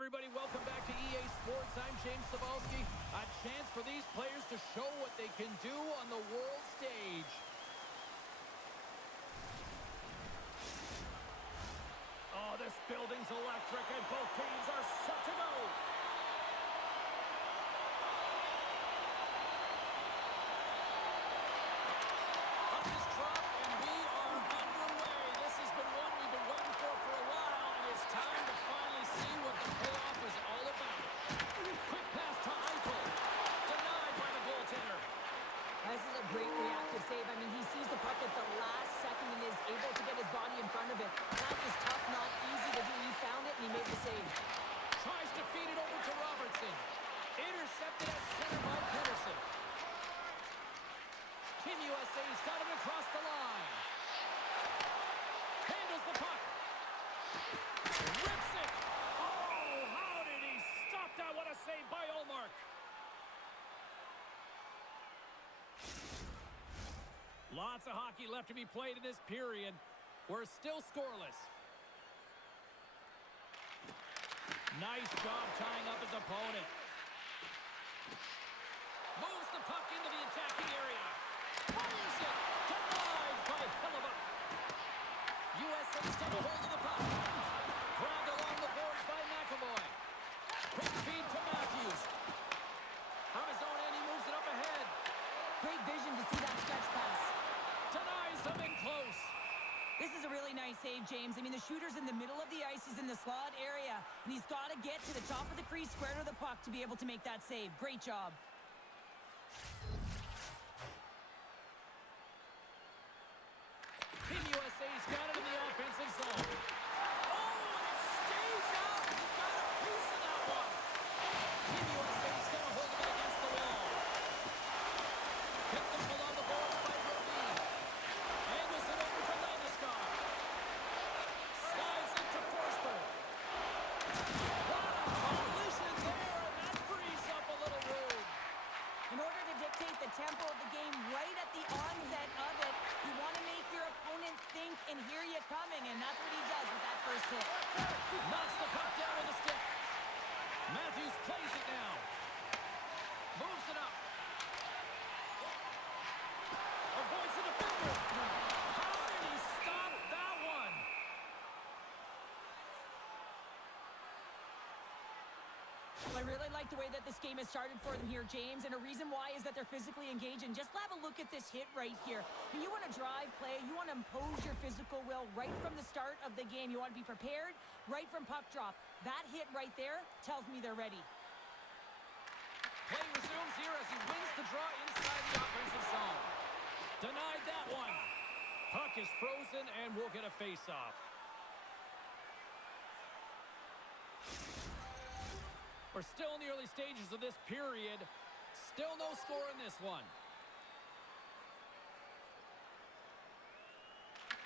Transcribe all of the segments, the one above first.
everybody, welcome back to EA Sports. I'm James Cebulski. A chance for these players to show what they can do on the world stage. Oh, this building's electric and both teams are set to go. Puck is dropped and we are underway. This has been one we've been waiting for a while, and it's time to finally see what the payoff is all about. Quick pass to Eichel. Denied by the goaltender. This is a great reactive save. I mean, he sees the puck at the last second and is able to get his body in front of it. That is tough, not easy to do. He found it and he made the save. Tries to feed it over to Robertson. Intercepted at center by Pedersen. Team USA's got it across the line. Handles the puck. Rips it. Oh, how did he stop that? What a save by Ullmark. Lots of hockey left to be played in this period. We're still scoreless. Nice job tying up his opponent. Moves the puck into the attacking area. Fires it. Denied by Hellebuyck. USA's got a hold of the puck. Grabbed along the boards by McAvoy. Quick feed to Matthews. From his own end, he moves it up ahead. Great vision to see that stretch pass. Denies them in close. This is a really nice save, James. I mean, the shooter's in the middle of the ice. He's in the slot area, and he's got to get to the top of the crease, square to the puck, to be able to make that save. Great job. Team USA's got it in the offensive zone. Oh, and it stays out. He got a piece of that one. Team USA's got a hold of it against the wall. Picked up along the boards by Brodin. Angles it over to Landeskog. Slides into Forsberg. What a collision there, and that frees up a little room. In order to dictate the tempo of the game right at the onset of it, you want to make your opponent think and hear you coming, and that's what he does with that first hit. Knocks the puck down with a stick. Matthews plays it now. Moves it up. Avoids the defender. How did he stop that one? Well, I really like the way that this game has started for them here, James, and a reason why is that they're physically engaged. And just have a look at this hit right here. When you want to drive play, you want to impose your physical will right from the start of the game. You want to be prepared right from puck drop. That hit right there tells me they're ready. Play resumes here as he wins the draw inside the offensive zone. Denied that one. Puck is frozen and we'll get a face-off. We're still in the early stages of this period. Still no score in this one.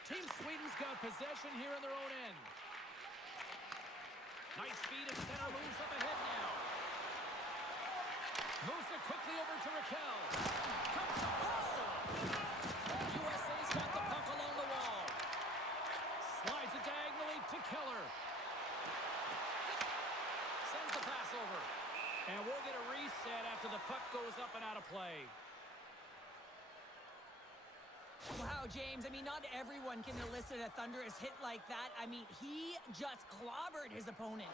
Team Sweden's got possession here in their own end. Nice feed at center, moves up ahead now. Moves it quickly over to Raquel. Comes across it. USA's got the puck along the wall. Slides it diagonally to Keller. Sends the pass over. And we'll get a reset after the puck goes up and out of play. Wow, James, I mean, not everyone can elicit a thunderous hit like that. I mean, he just clobbered his opponent.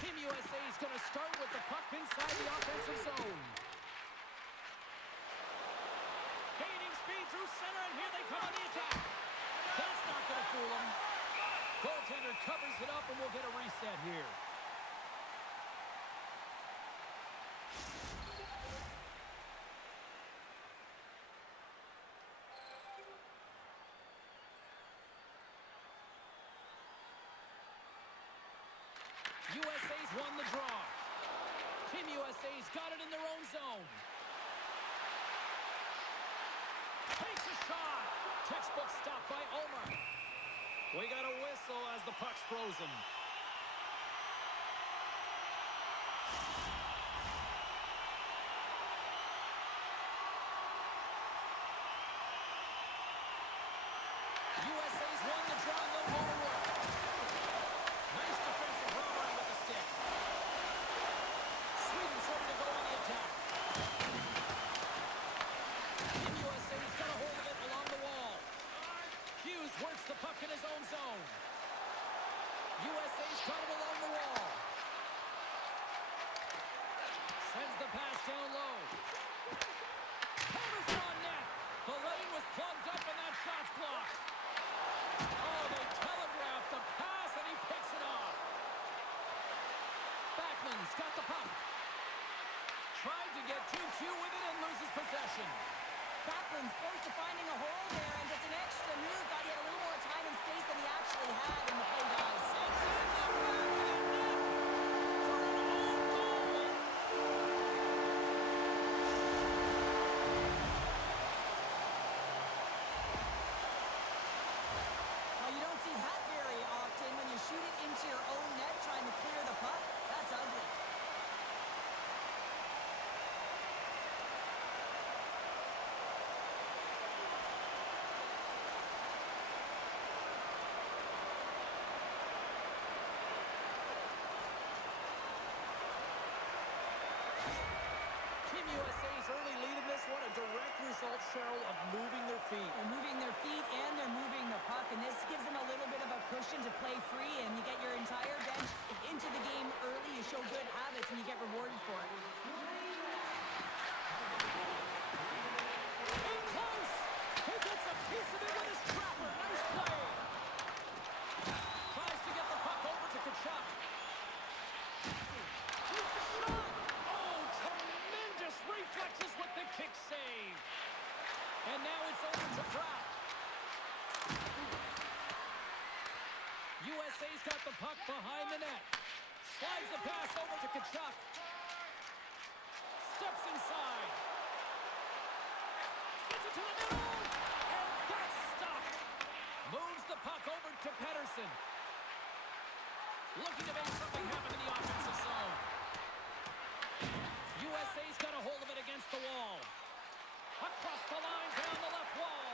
Team USA is going to start with the puck inside the offensive zone. Gaining speed through center, and here they come on the attack. That's not going to fool them. Goaltender covers it up, and we'll get a reset here. USA's won the draw. Team USA's got it in their own zone. Takes a shot. Textbook stop by Omar. We got a whistle as the puck's frozen. USA's won the draw, no more work. Nice defensive robbery with the stick. Sweden's ready to go on the attack. Team USA's got a hold of it along the wall. Hughes works the puck in his own zone. USA's got it along the wall. Sends the pass down low. Hammers on net. The lane was plugged up and that shot's blocked. Oh, they telegraphed the pass and he picks it off. Backman's got the puck. Tried to get 2-2 with it and loses possession. Backlund's close to finding a hole there, and just an extra move. Thought he had a little more time and space than he actually had in the play, guys. It's in the back of the net for an own goal. Well, you don't see that very often when you shoot it into your own net trying to clear the puck. That's ugly. Team USA's early lead in this one, a direct result, Cheryl, of moving their feet. They're moving their feet and they're moving the puck, and this gives them a little bit of a cushion to play free, and you get your entire bench into the game early. You show good habits, and you get rewarded for it. In close! He gets a piece of it with his trapper. Nice play! Tries to get the puck over to Kachuk. Shot! Oh, tremendous reflexes with the kick save. And now it's over to Pratt. USA's got the puck behind the net. Slides the pass over to Kachuk. Steps inside. Sends it to the middle. And that's stopped. Moves the puck over to Pedersen. Looking to make something happen in the offensive zone. USA's got a hold of it against the wall. Across the line, down the left wall.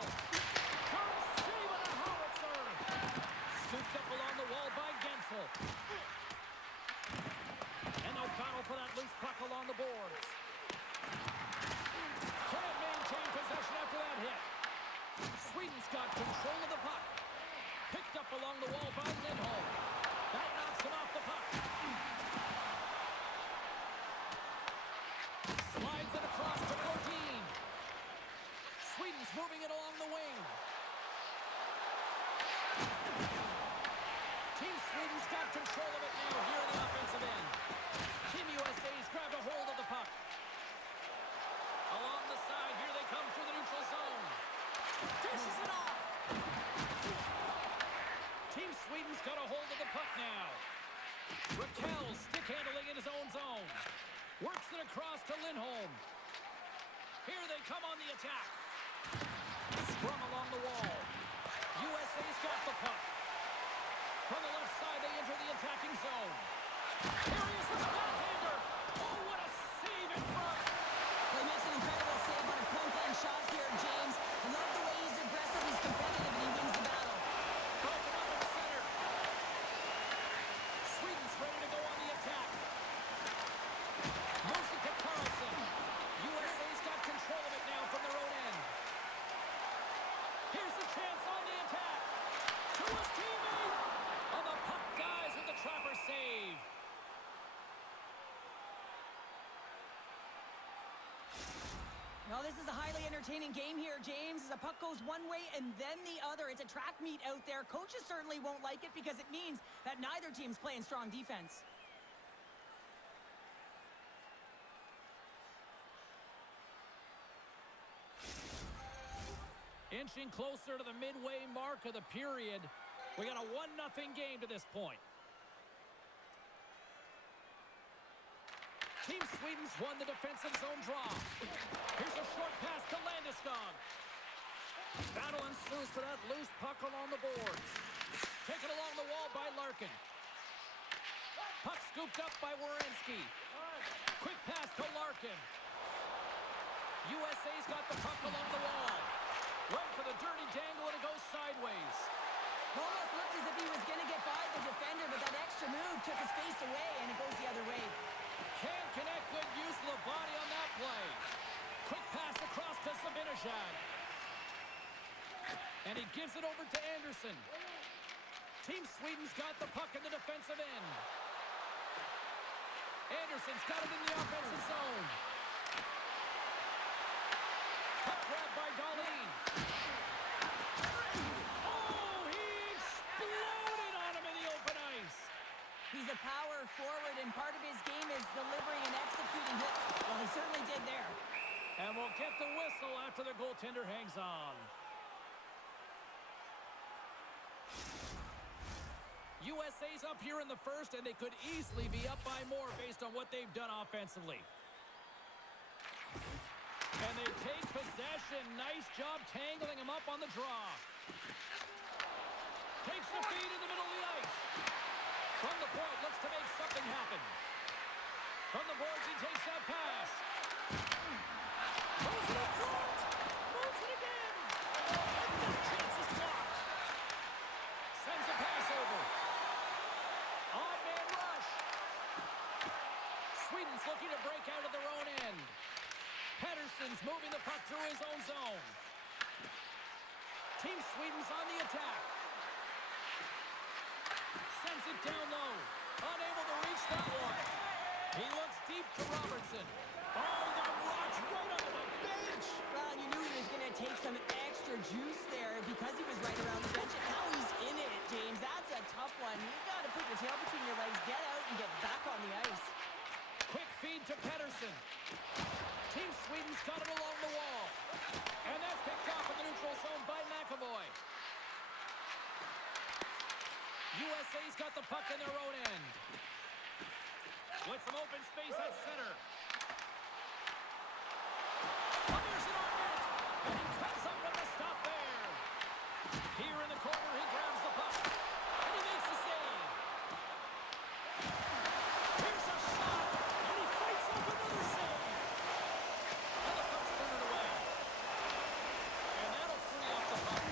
Can't save with a howitzer. Scooped up along the wall by Gensel. And they'll battle for that loose puck along the boards. Can't maintain possession after that hit. Sweden's got control of the puck. Picked up along the wall by Lindholm. That knocks him off the puck. Slides it across to Brodin. Sweden's moving it along the wing. Team Sweden's got control of it now here in the offensive end. Team USA's grabbed a hold of the puck. Along the side, here they come through the neutral zone. Dishes it off. Team Sweden's got a hold of the puck now. Raquel stick handling in his own zone. Works it across to Lindholm. Here they come on the attack. Scrum along the wall. USA's got the puck. From the left side, they enter the attacking zone. Here he is with the backhander. Oh, what a save in front. Well, he makes an incredible save on a point-blank shot here, James. I love the way he's aggressive, he's competitive, and he wins the battle. Broken up in center. Sweden's ready to go on the attack. Moves it to Carlson. USA's got control of it now from their own end. Here's a chance on the attack. To his teammate. And the puck dies with the trapper save. Well, this is a highly entertaining game here, James, as the puck goes one way and then the other. It's a track meet out there. Coaches certainly won't like it because it means that neither team's playing strong defense. Inching closer to the midway mark of the period. We got a 1-0 game to this point. Team Sweden's won the defensive zone draw. Here's a short pass to Landeskog. Battle ensues for that loose puck along the boards. Taken along the wall by Larkin. Puck scooped up by Werenski. Quick pass to Larkin. USA's got the puck along the wall. Went for the dirty dangle, and it goes sideways. Almost looked as if he was going to get by the defender, but that extra move took his face away, and it goes the other way. Can't connect. Good use of the body on that play. Quick pass across to Zibanejad. And he gives it over to Anderson. Team Sweden's got the puck in the defensive end. Anderson's got it in the offensive zone. Puck grab by Dahlin. Oh, he exploded on him in the open ice. He's a power forward, and part of his game is delivering and executing hits. Well, he certainly did there. And we'll get the whistle after the goaltender hangs on. USA's up here in the first, and they could easily be up by more based on what they've done offensively. And they take possession. Nice job tangling him up on the draw. Takes the feed in the middle of the ice. From the point, looks to make something happen. From the boards, he takes that pass. Moves it up front. Moves it again. And that chance is blocked. Sends a pass over. Odd man rush. Sweden's looking to break out of their own end. Pettersson's moving the puck through his own zone. Team Sweden's on the attack. Sends it down low. Unable to reach that one. He looks deep to Robertson. Oh, that rocks right under the bench. Well, you knew he was going to take some extra juice there because he was right around the bench. And now he's in it, James. That's a tough one. You got to put your tail between your legs, get out, and get back on the ice. Quick feed to Pettersson. Team Sweden's got it along the wall. And that's picked off in the neutral zone by McAvoy. USA's got the puck in their own end. With some open space at center. Fires it on net. And he cuts up with the stop there. Here in the corner, he grabs the puck. And he makes the save. Here's a shot. And he fights up another save. And the puck's thrown away. And that'll free up the puck.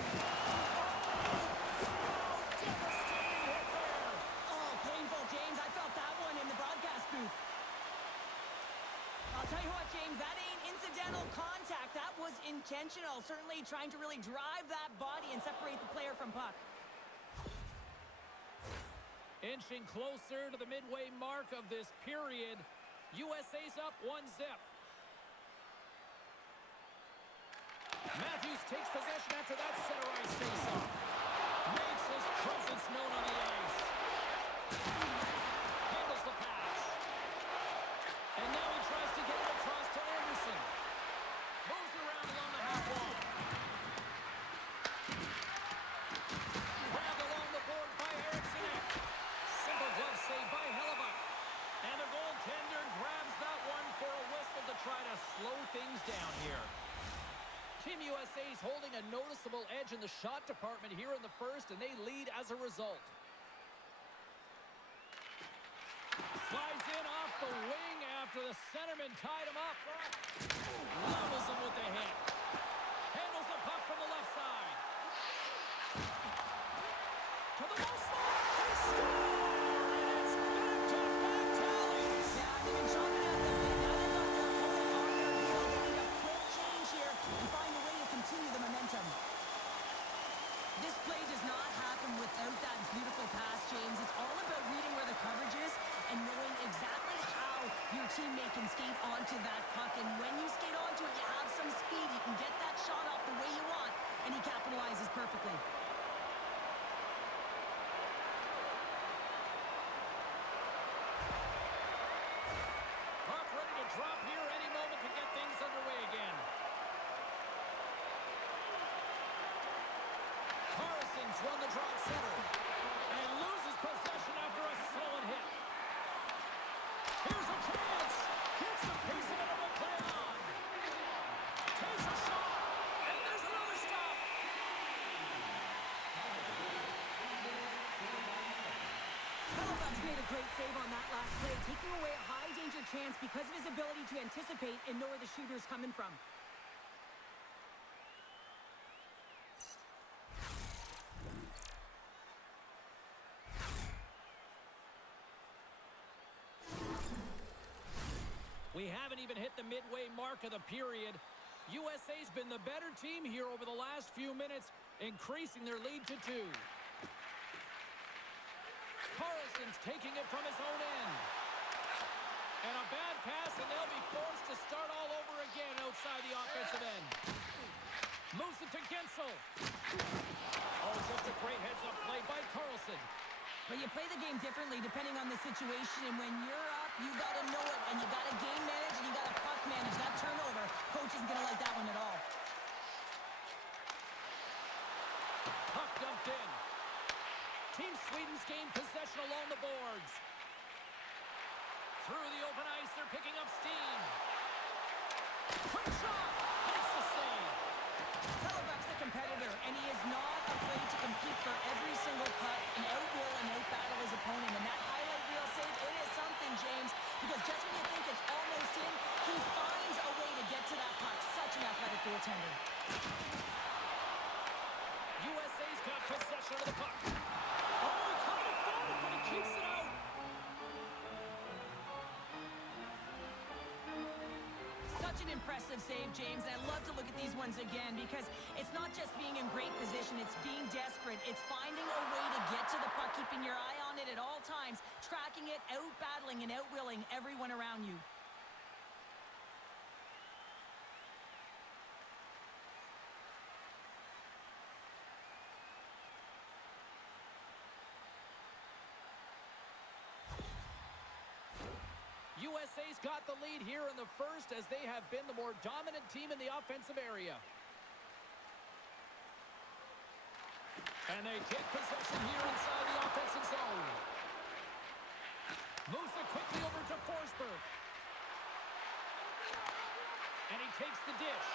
Devastating hit there. Oh, painful, James. I felt that one in the broadcast booth. I'll tell you what, James, that ain't incidental contact. That was intentional. Certainly trying to really drive that body and separate the player from puck. Inching closer to the midway mark of this period. USA's up 1-0. Matthews takes possession after that center ice faceoff. Makes his presence known on the ice. Handles the pass. And now he tries to get it across to Anderson. Moves it around along the half wall. Grabbed along the board by Eriksson. Simple glove save by Hellebuck. And the goaltender grabs that one for a whistle to try to slow things down here. Team USA's holding a noticeable edge in the shot department here in the first, and they lead as a result. Slides in off the wing after the centerman tied him up. Levels him with the hit. Handles the puck from the left side. To the low slot. They score! And it's back-to-back tallies. Yeah, they've been chopping at them. Now they've got their opponent on their heel. They need a quick change here and find a way to continue the momentum. This play does not happen without that beautiful pass, James. It's all about reading where the coverage is and knowing exactly how your teammate can skate onto that puck. And when you skate onto it, you have some speed. You can get that shot off the way you want, and he capitalizes perfectly. Puck ready to drop here any moment to get things underway again. Carson's won the draw at center and loses possession after a solid hit. Here's a chance. Gets the piece of it and will play on. Takes a shot. And there's another stop. move on that last play, taking away a high-danger chance because of his ability to anticipate and know where the shooter's coming from. We haven't even hit the midway mark of the period. USA's been the better team here over the last few minutes, increasing their lead to 2. Carlson's taking it from his own end. And a bad pass, and they'll be forced to start all over again outside the offensive end. Moves it to Gensel. Oh, just a great heads-up play by Carlson. But you play the game differently depending on the situation, and when you're up, you got to know it, and you got to game manage, and you got to puck manage. That turnover, coach isn't going to like that one at all. Puck dumped in. Team Sweden's gained possession along the boards. Through the open ice, they're picking up steam. Quick shot! Makes the save. Hellebuck's a competitor, and he is not afraid to compete for every single puck and outwill and outbattle his opponent. And that highlight reel save, it is something, James, because just when you think it's almost in, he finds a way to get to that puck. Such an athletic goaltender. USA's got possession of the puck. Oh, he kind of fouled it, but he keeps it out. Such an impressive save, James. I love to look at these ones again because it's not just being in great position, it's being desperate. It's finding a way to get to the puck, keeping your eye on it at all times, tracking it, out-battling and outwilling everyone around you. USA's got the lead here in the first as they have been the more dominant team in the offensive area. And they take possession here inside the offensive zone. Moves it quickly over to Forsberg. And he takes the dish.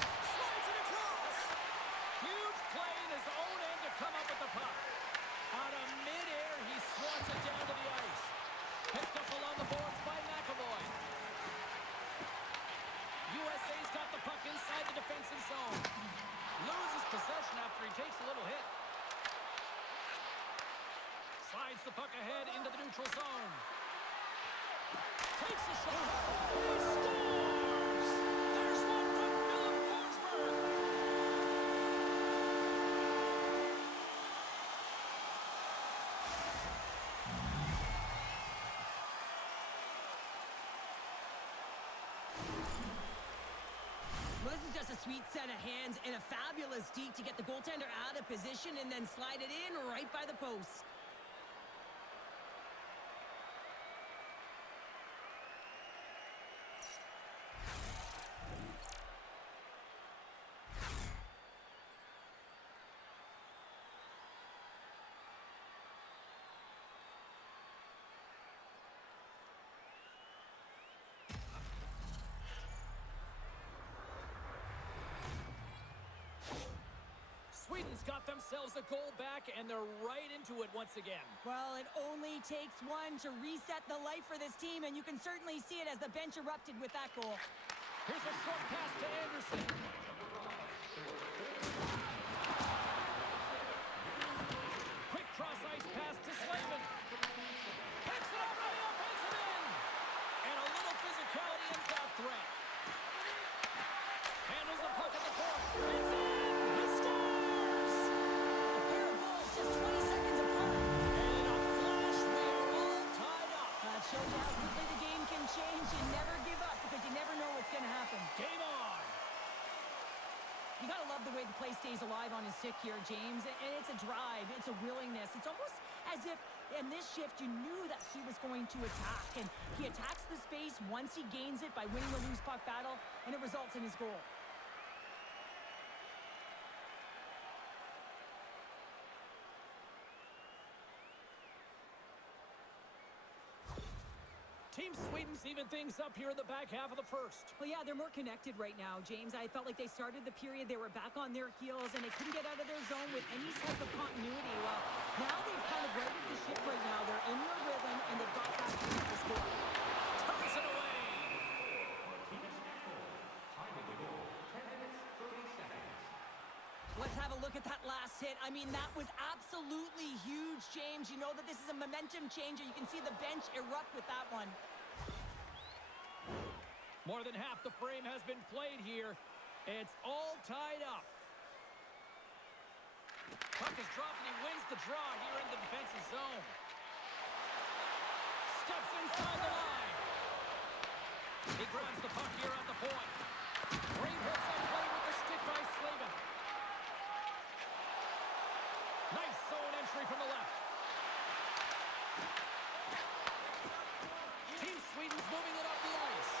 Slides it across. Huge play in his own end to come up with the puck. Out of midair, he swats it down to the ice. Picked up along the boards by McAvoy. USA's got the puck inside the defensive zone. Loses possession after he takes a little hit. Slides the puck ahead into the neutral zone. Takes a shot. He scores! There's one from Philip Forsberg. Well, this is just a sweet set of hands and a fabulous deke to get the goaltender out of position and then slide it in right by the post. Sweden's got themselves a goal back, and they're right into it once again. Well, it only takes one to reset the life for this team, and you can certainly see it as the bench erupted with that goal. Here's a short pass to Anderson. Quick cross-ice pass to Slavin. Picks it up on the offensive end. And a little physicality ends that threat. Handles the puck at the point. It's in! He scores! A pair of goals just 20 seconds apart. And in a flash, we are all tied up. That shows you how quickly the game can change. You never give up because you never know what's going to happen. Game on! You got to love the way the play stays alive on his stick here, James. And it's a drive. It's a willingness. It's almost as if in this shift you knew that he was going to attack. And he attacks the space once he gains it by winning the loose puck battle, and it results in his goal. Team Sweden's even things up here in the back half of the first. Well, yeah, they're more connected right now, James. I felt like they started the period, they were back on their heels, and they couldn't get out of their zone with any type of continuity. Well, now they've kind of righted the ship right now. They're in their rhythm, and they've got back to the score. Turns it away. Let's have a look at that last hit. I mean, that was absolutely huge, James. You know that this is a momentum changer. You can see the bench erupt with that one. More than half the frame has been played here. It's all tied up. Puck is dropped and he wins the draw here in the defensive zone. Steps inside the line. He grabs the puck here at the point. Great hits on play with the stick by Slavin. Nice zone entry from the left. Team Sweden's moving it up the ice.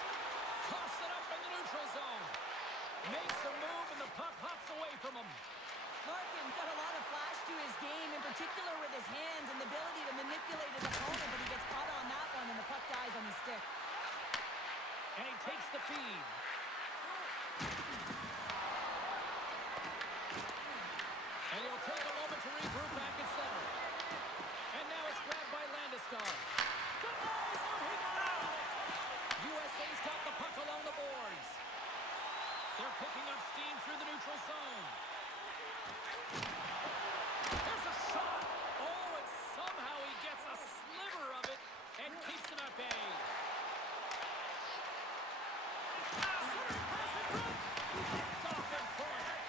Toss it up in the neutral zone. Makes a move and the puck hops away from him. Larkin's got a lot of flash to his game, in particular with his hands and the ability to manipulate his opponent, but he gets caught on that one and the puck dies on the stick. And he takes the feed. And he'll take a moment to regroup back at center. And now it's grabbed by Landeskog. Denies him, he got out of it! USA's got the puck along the boards. They're picking up steam through the neutral zone. There's a shot! Oh, and somehow he gets a sliver of it and keeps him at bay. Off in front.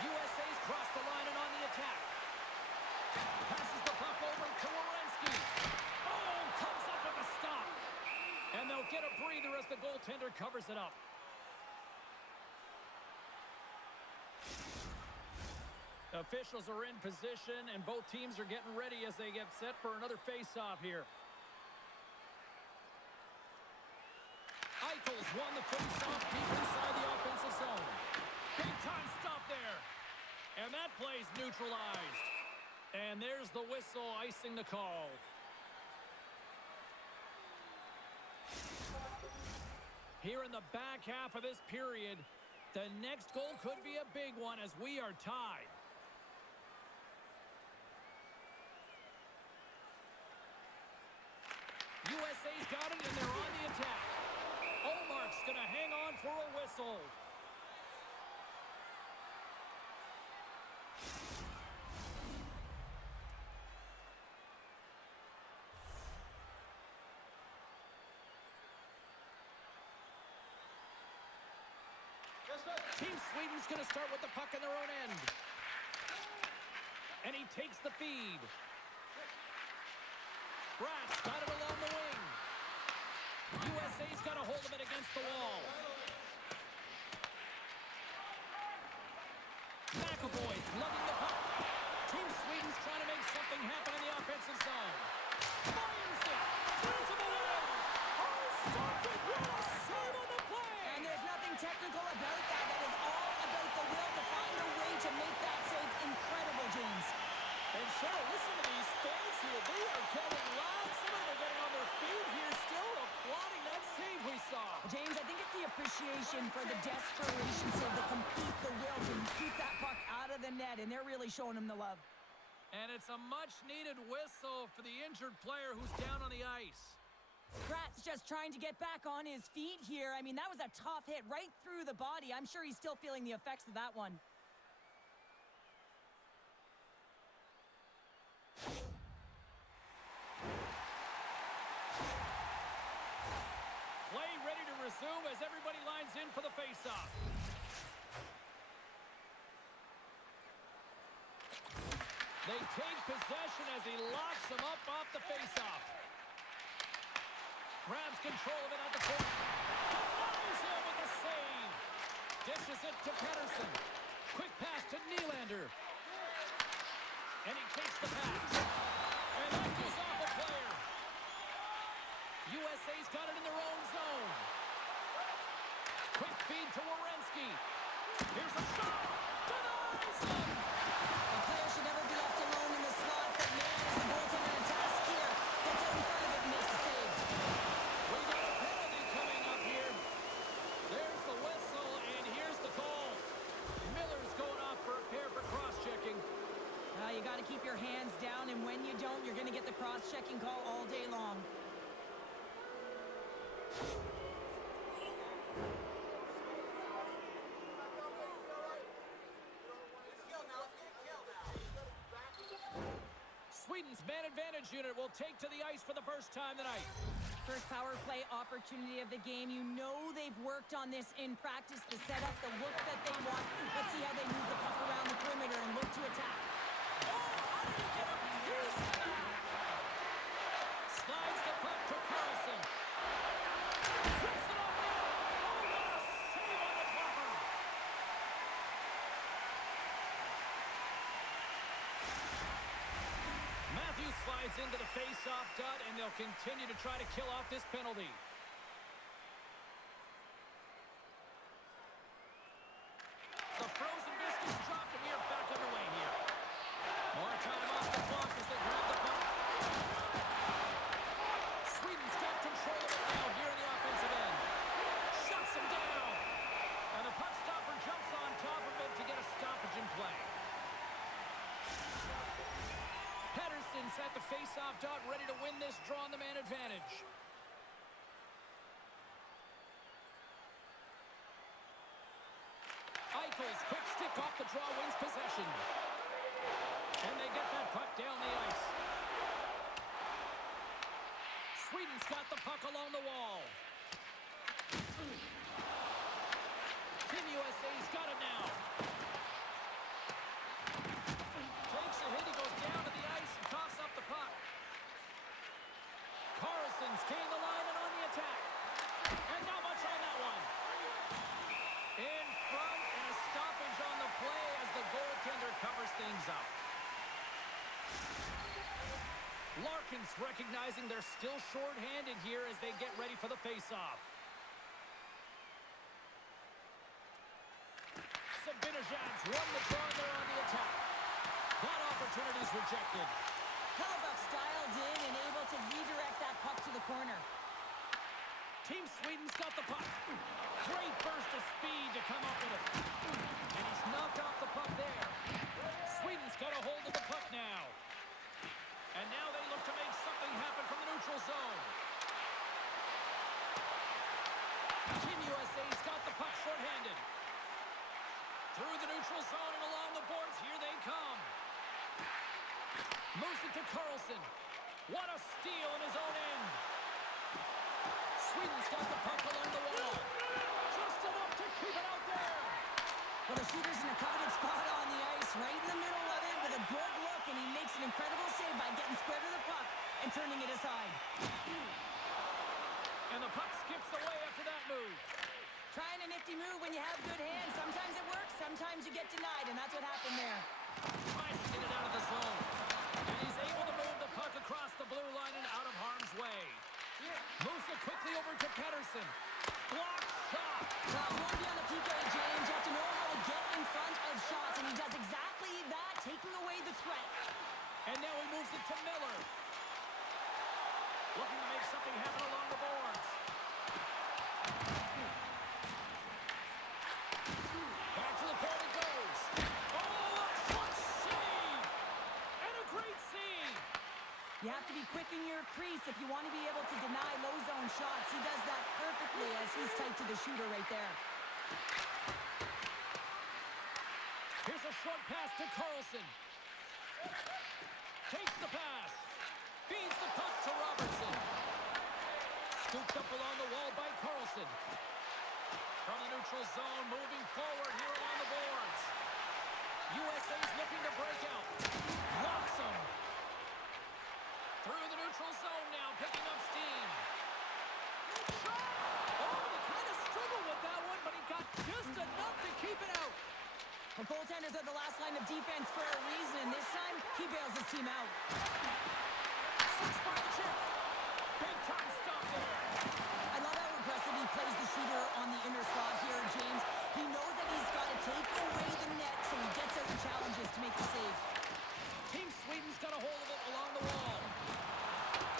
USA's crossed the line and on the attack. Passes the puck over to Werenski. Oh, comes up with a stop. And they'll get a breather as the goaltender covers it up. Officials are in position, and both teams are getting ready as they get set for another face-off here. Eichel's won the face-off deep inside the offensive zone. Big-time stop there. And that play's neutralized. And there's the whistle icing the call. Here in the back half of this period, the next goal could be a big one as we are tied. USA's got it, and they're on the attack. Omark's going to hang on for a whistle. Team Sweden's going to start with the puck in their own end. And he takes the feed. Bratz got it along the wing. USA's got a hold of it against the wall. McAvoy's lugging the puck. Team Sweden's trying to make something happen in the offensive zone. Fires it. Turns it away. Oh, stopped it. What a save on the play. And there's nothing technical about that. That is all about the will to find a way to make that save incredible, James. And Cheryl, listen to these fans here. They are getting loud. Some of them are getting on their feet here, still applauding that save we saw. James, I think it's the appreciation for the desperation save, the complete, the will to keep that puck out of the net, and they're really showing him the love. And it's a much-needed whistle for the injured player who's down on the ice. Pratt's just trying to get back on his feet here. I mean, that was a tough hit right through the body. I'm sure he's still feeling the effects of that one. Play ready to resume as everybody lines in for the face-off. They take possession as he locks them up off the face-off. Grabs control of it at the point. Denies him with the save. Dishes it to Pettersson. Quick pass to Nylander. And he takes the pass. And that goes off the player. USA's got it in their own zone. Quick feed to Werenski. Here's a shot. Denies him. The player should never be left alone in the slot, but man, as the goaltender in task here, gets out in front of it and makes the save. your hands down, and when you don't, you're going to get the cross-checking call all day long. Sweden's man advantage unit will take to the ice for the first time tonight. First power play opportunity of the game. You know they've worked on this in practice, the setup, the look that they want. Let's see how they move the puck around the perimeter and look to attack. Oh, how did he get a piece of that? Slides the puck to Carlson. Flips it on net. Oh, what a save on the blocker. Matthews slides into the face-off dot, and they'll continue to try to kill off this penalty. The frozen biscuits dropped, and we are back underway here. More time off the clock as they grab the puck. Sweden's got control of it now here in the offensive end. Shuts him down. And the puck stopper jumps on top of it to get a stoppage in play. Pedersen's at the face-off dot, ready to win this draw on the man advantage. Eichel's quick stick off the draw wins possession. And they get that puck down the ice. Sweden's got the puck along the wall. Team USA's got it now. Takes a hit, he goes down to the ice and coughs up the puck. Carlson's gained the line and on the attack. And not much on that one. In front, and a stoppage on the play as the goaltender covers things up. Larkin's recognizing they're still short-handed here as they get ready for the face-off. Sabinajad's won the draw there on the attack. That opportunity's rejected. Hellbuck's dialed in and able to redirect that puck to the corner. Team Sweden's got the puck. Great burst of speed to come up with it. And he's knocked off the puck there. Sweden's got a hold of the puck now. And now they look to make something happen from the neutral zone. Team USA's got the puck shorthanded. Through the neutral zone and along the boards, here they come. Moves it to Carlson. What a steal in his own end. Sweden's got the puck along the wall. Just enough to keep it out there. Well, the shooter's in a coveted spot on the ice, right in the middle of it with a good look, and he makes an incredible save by getting square to the puck and turning it aside. And the puck skips away after that move. Trying a nifty move when you have good hands. Sometimes it works, sometimes you get denied, and that's what happened there. Tries to get it out of the zone. And he's able to move the puck across the blue line and out of harm's way. Moves it quickly over to Pedersen. Block shot. Well, you want to be on the PK, James. You have to know how to get in front of shots, and he does exactly that, taking away the threat. And now he moves it to Miller. Looking to make something happen along the boards. Back to the point it goes. Oh, a clutch save! And a great save! You have to be quick in your crease if you want to be able to deny low zone shots. He does that perfectly as he's tight to the shooter right there. Here's a short pass to Carlson. Takes the pass. Feeds the puck to Robertson. Scooped up along the wall by Carlson. From the neutral zone, moving forward here along the boards. USA's looking to break out. Blocks him. Through the neutral zone now, picking up steam. Oh, he kind of struggled with that one, but he got just enough to keep it out. The goaltenders are the last line of defense for a reason, and this time, he bails his team out. Six by the chip. Big time stop there. I love how aggressive he plays the shooter on the inner slot here, James. He knows that he's got to take away the net, so he gets out the challenges to make the save. Team Sweden's got a hold of it along the wall.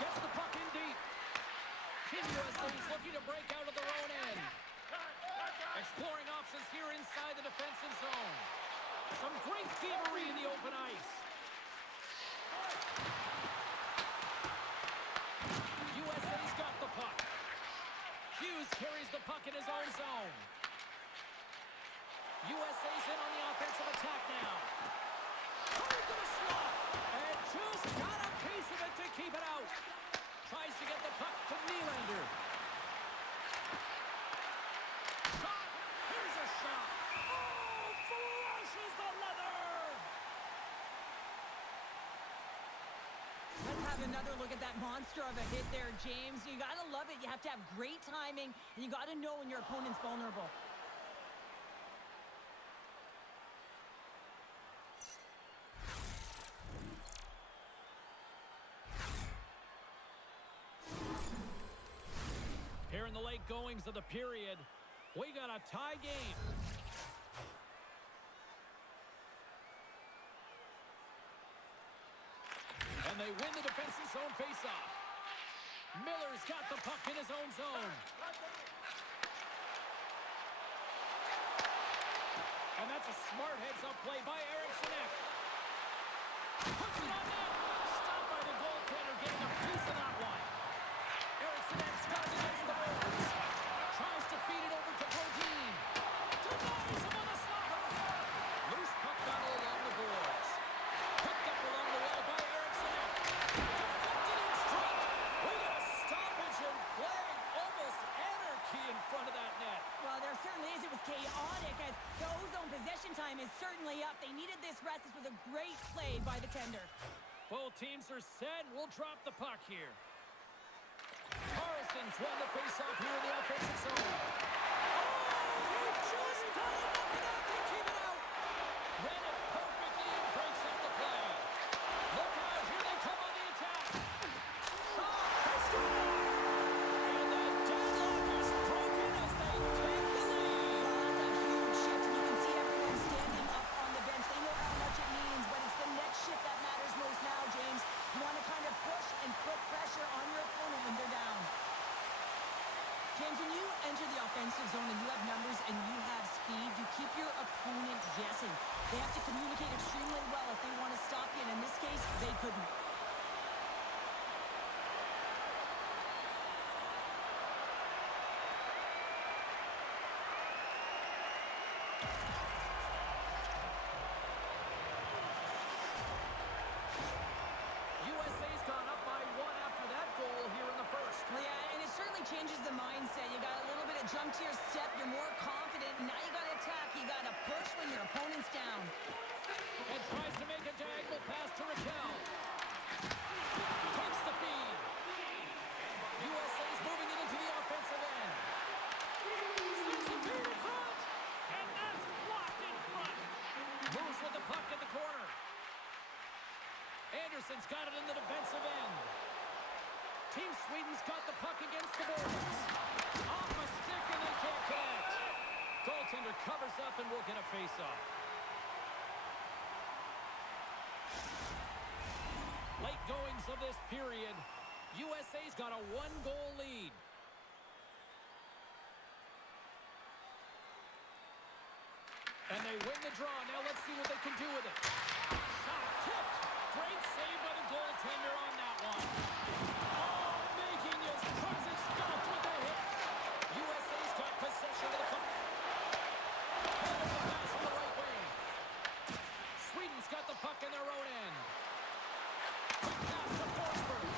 Gets the puck in deep. Team USA's looking to break out of their own end. Exploring options here inside the defensive zone. Some great thievery in the open ice. the puck in his own zone. USA's in on the offensive attack now. Hurried to the slot. And just got a piece of it to keep it out. Tries to get the puck to Nylander. Shot. Here's a shot. Oh, flushes the leather. Let's have another look at that monster of a hit there, James. You got to love it. You have to have great timing, and you got to know when your opponent's vulnerable. Here in the late goings of the period, we got a tie game. And they win the defensive zone faceoff. Miller's got the puck in his own zone. And that's a smart heads-up play by Eriksson. Puts it on net. Stopped by the goaltender, getting a piece of that one. Eriksson got it against the boards. Tries to feed it over to Bodine. Denies him on the slot. Loose puck battle along the boards. Picked up along the wall by Eriksson. Deflected in strike. We got a stoppage and play. Almost anarchy in front of that net. Well, there certainly is. It was chaotic as the ozone possession time is certainly up. They needed this rest. This was a great play by the tender. Both teams are set. We'll drop the puck here. Carlson's won the faceoff here in the offensive zone. Oh, he just got enough of that to keep it out. Read it perfectly and breaks up the play. Look out, here they come on the attack. Shot, they score! And the deadlock is broken as they take the lead. Well, that's a huge shift. You can see everyone standing up on the bench. They know how much it means, but it's the next shift that matters most now, James. You want to kind of push and put pressure on your opponent when they're down. James, when you enter the offensive zone and you have numbers and you have speed, you keep your opponent guessing. They have to communicate extremely well if they want to stop you, and in this case, they couldn't. USA's gone up by one after that goal here in the first. Well, yeah, and it certainly changes the mindset. You got a little bit of jump to your step. You're more confident. Now you got to attack. You got to push when your opponent's down. And tries to make a diagonal pass to Raquel. Takes the feed. USA's moving it into the offensive end. Sees the feed in front. And that's blocked in front. Moves with the puck at the corner. Anderson's got it in the defensive end. Team Sweden's got the puck against the boards. Off a stick and they can't connect. Goaltender covers up and we'll get a face-off. Late goings of this period. USA's got a one-goal lead. And they win the draw. Now let's see what they can do with it. Shot tipped. Great save by the goaltender on that one. Oh, making his presence felt with the hit. USA's got possession of the puck. Here's a pass from the right wing. Sweden's got the puck in their own end. Quick pass to Forsberg.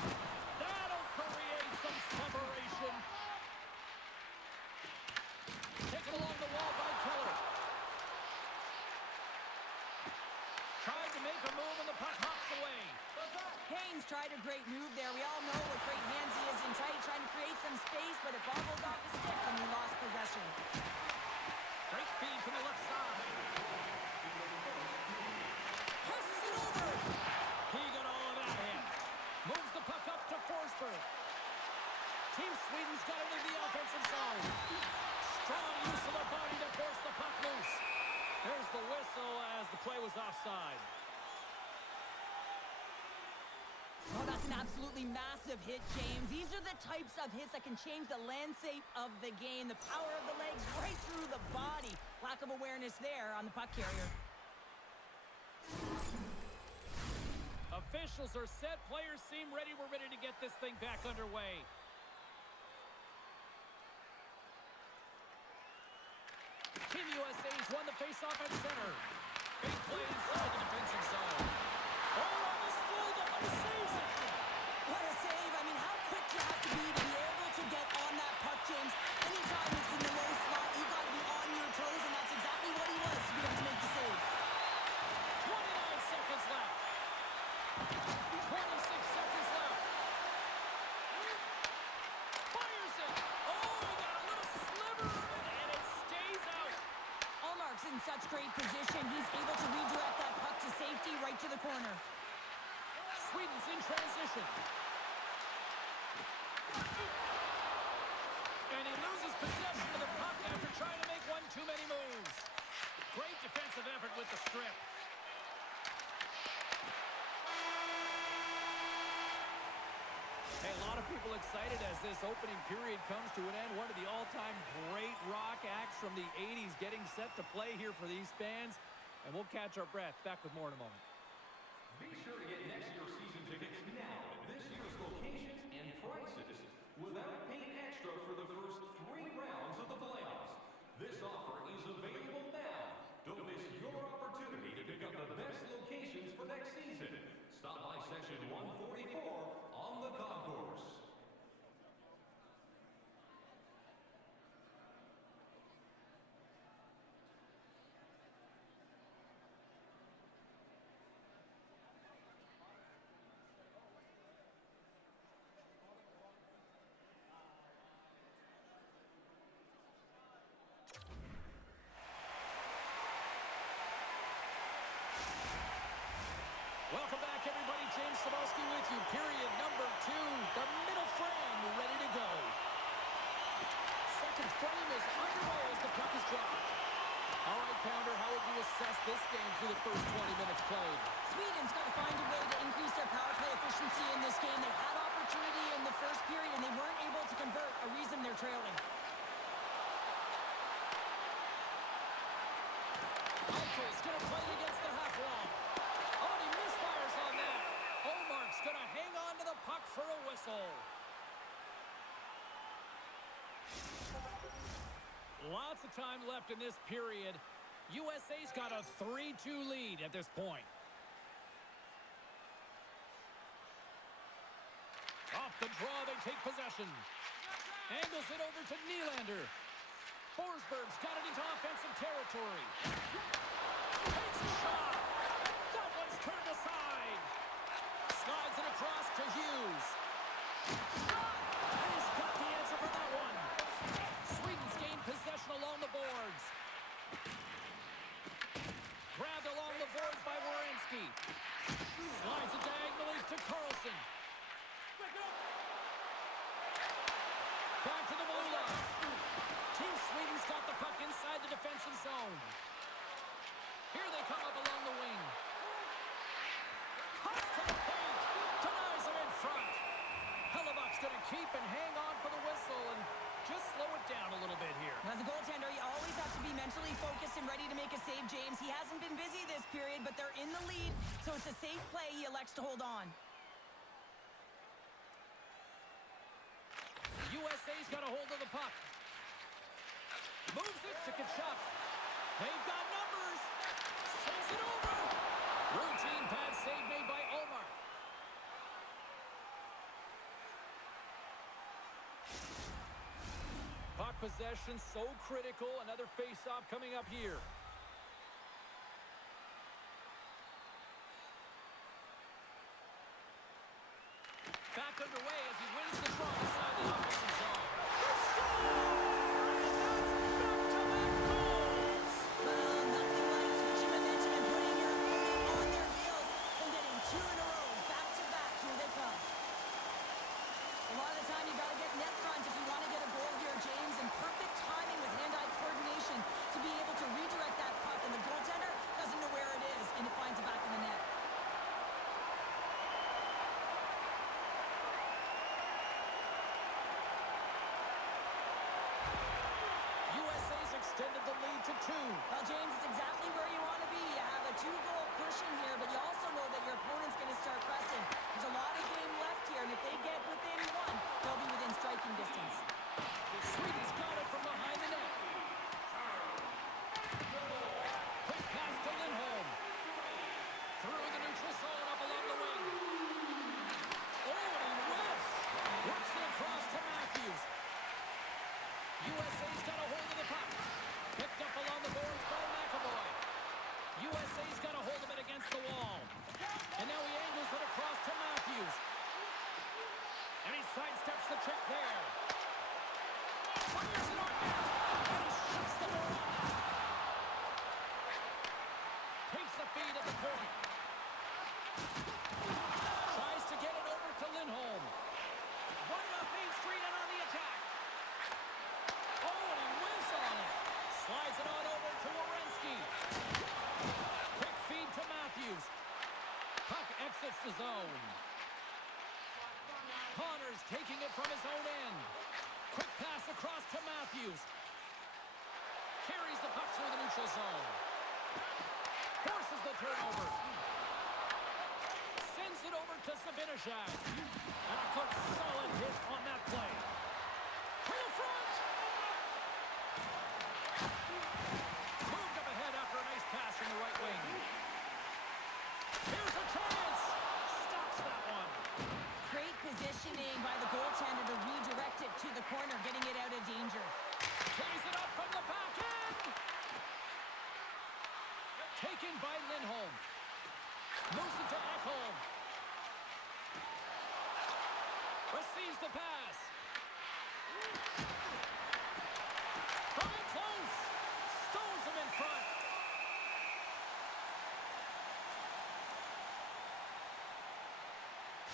That'll create some separation. Taken along the wall by Keller. Tried to make a move and the puck hops away. Haynes tried a great move there. We all know what great hands he is in tight, trying to create some space, but it bobbled off his stick and he lost possession. Great feed from the left side. Passes it over. He got all of that in. Moves the puck up to Forsberg. Team Sweden's got it in the offensive zone. Strong use of the body to force the puck loose. There's the whistle as the play was offside. Oh, that's an absolutely massive hit, James. These are the types of hits that can change the landscape of the game. The power of the legs right through the body. Lack of awareness there on the puck carrier. Officials are set. Players seem ready. We're ready to get this thing back underway. Team USA's won the faceoff at center. Big play inside the defensive zone. Oh, almost fooled him, but he saves it. What a save. I mean, how quick you have to be able to get on that puck, James. Anytime it's in the low slot, you got to be on your toes, and that's exactly what he was to be able to make the save. 29 seconds left. 26 seconds left. Fires it. Oh, he got a little sliver of it, and it stays out. Allmark's in such great position. He's able to redirect that puck to safety right to the corner. Sweden's in transition. And he loses possession of the puck after trying to make one too many moves. Great defensive effort with the strip. Hey, a lot of people excited as this opening period comes to an end. One of the all-time great rock acts from the 80s getting set to play here for these fans. And we'll catch our breath. Back with more in a moment. Be sure to get next year's season tickets now at this year's locations and prices without paying extra for the first 3 rounds of the playoffs. This offer is available now. Don't miss your opportunity to pick up the best locations for next season. Stop by section 144 on the concourse. Welcome back, everybody. James Cebulski with you. Period number 2. The middle frame ready to go. Second frame is underway as the puck is dropped. All right, Pounder, how would you assess this game through the first 20 minutes played? Sweden's got to find a way to increase their power play efficiency in this game. They had opportunity in the first period, and they weren't able to convert, a reason they're trailing. Eichel's going to play it against the half wall. Oh, and he misfires on that. Omark's going to hang on to the puck for a whistle. Lots of time left in this period. USA's got a 3-2 lead at this point. Off the draw, they take possession. Angles it over to Nylander. Forsberg's got it into offensive territory. Takes a shot. That one's turned aside. Slides it across to Hughes. Shot! And he's got the answer for that one. Sweden's gained possession along the boards. Grabbed along the boards by Werenski. Slides it diagonally to Carlson. Back to the blue line. Team Sweden's got the puck inside the defensive zone. Here they come up along the wing. Cuts to the paint. Denies him in front. Hellebuck's going to keep and hang on for the whistle and just slow it down a little bit here. As a goaltender, you always have to be mentally focused and ready to make a save, James. He hasn't been busy this period, but they're in the lead, so it's a safe play. He elects to hold on. USA's got a hold of the puck. Moves it to Kachuk. They've got numbers. Sends it over. Routine pad save made by Omar. Puck possession so critical. Another face-off coming up here. Back underway as he wins the draw inside the offensive zone. Well, nothing like switching momentum and putting your opponent on their heels and getting 2 in a row, back-to-back. Here they come. A lot of the time, you got to get net front if you want to get a goal here, James, and perfect timing with hand-eye coordination to be able to redirect that puck, and the goaltender doesn't know where it is, and it finds it back in the net. USA's extended the lead to 2. Well, James, it's exactly where you want to be. You have a 2-goal cushion here, but you also know that your opponent's going to start pressing. There's a lot of game left here, and if they get within 1, they'll be within striking distance. Sweden's got it from behind the net. zone. Connors taking it from his own end. Quick pass across to Matthews. Carries the puck through the neutral zone. Forces the turnover. Sends it over to Zibanejad. And a good solid hit on that play. To the front. Moved up ahead after a nice pass from the right wing. Here's a chance. Stops that one. Great positioning by the goaltender to redirect it to the corner, getting it out of danger. Tees it up from the back end. Taken by Lindholm. Moves it to Ekholm. Receives the pass. From in close. Stones him in front.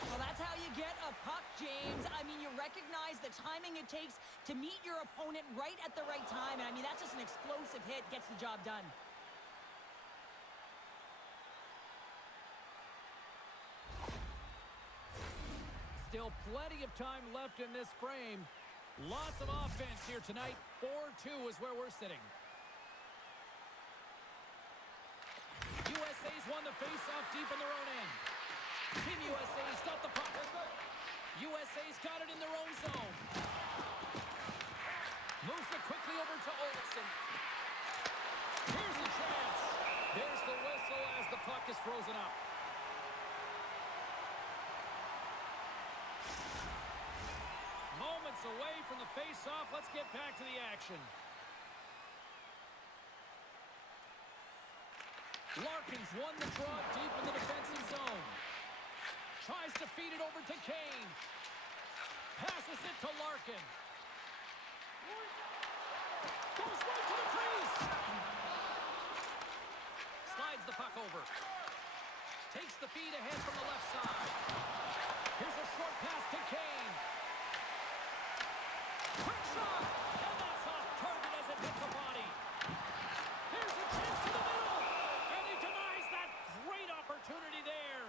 Well, that's how you get a puck, James. I mean, you recognize the timing it takes to meet your opponent right at the right time. And I mean, that's just an explosive hit, gets the job done. Still plenty of time left in this frame. Lots of offense here tonight. 4-2 is where we're sitting. USA's won the face-off deep in their own end. Team USA's got the puck. USA's got it in their own zone. Moves it quickly over to Olsen. Here's a chance. There's the whistle as the puck is frozen up. Moments away from the face-off. Let's get back to the action. Larkin's won the draw deep in the defensive zone. Tries to feed it over to Kane. Passes it to Larkin. Goes right to the crease. Slides the puck over. Takes the feed ahead from the left side. Here's a short pass to Kane. Quick shot. And that's off target as it hits the body. Here's a chance to the middle. And he denies that great opportunity there.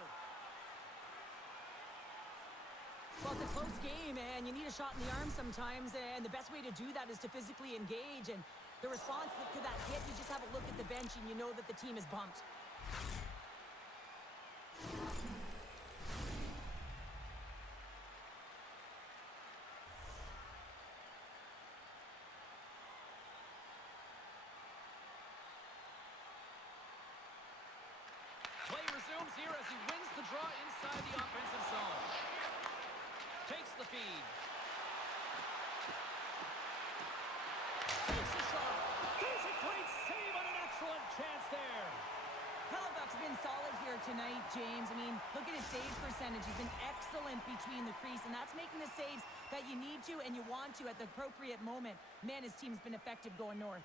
Well, it's a close game, and you need a shot in the arm sometimes, and the best way to do that is to physically engage. And the response to that hit, you just have a look at the bench, and you know that the team is bumped. Play resumes here as he wins the draw inside the offensive zone. Takes the feed. Takes a shot. There's a great save on an excellent chance there. Hellebuck's been solid here tonight, James. I mean, look at his save percentage. He's been excellent between the crease, and that's making the saves that you need to and you want to at the appropriate moment. Man, his team's been effective going north.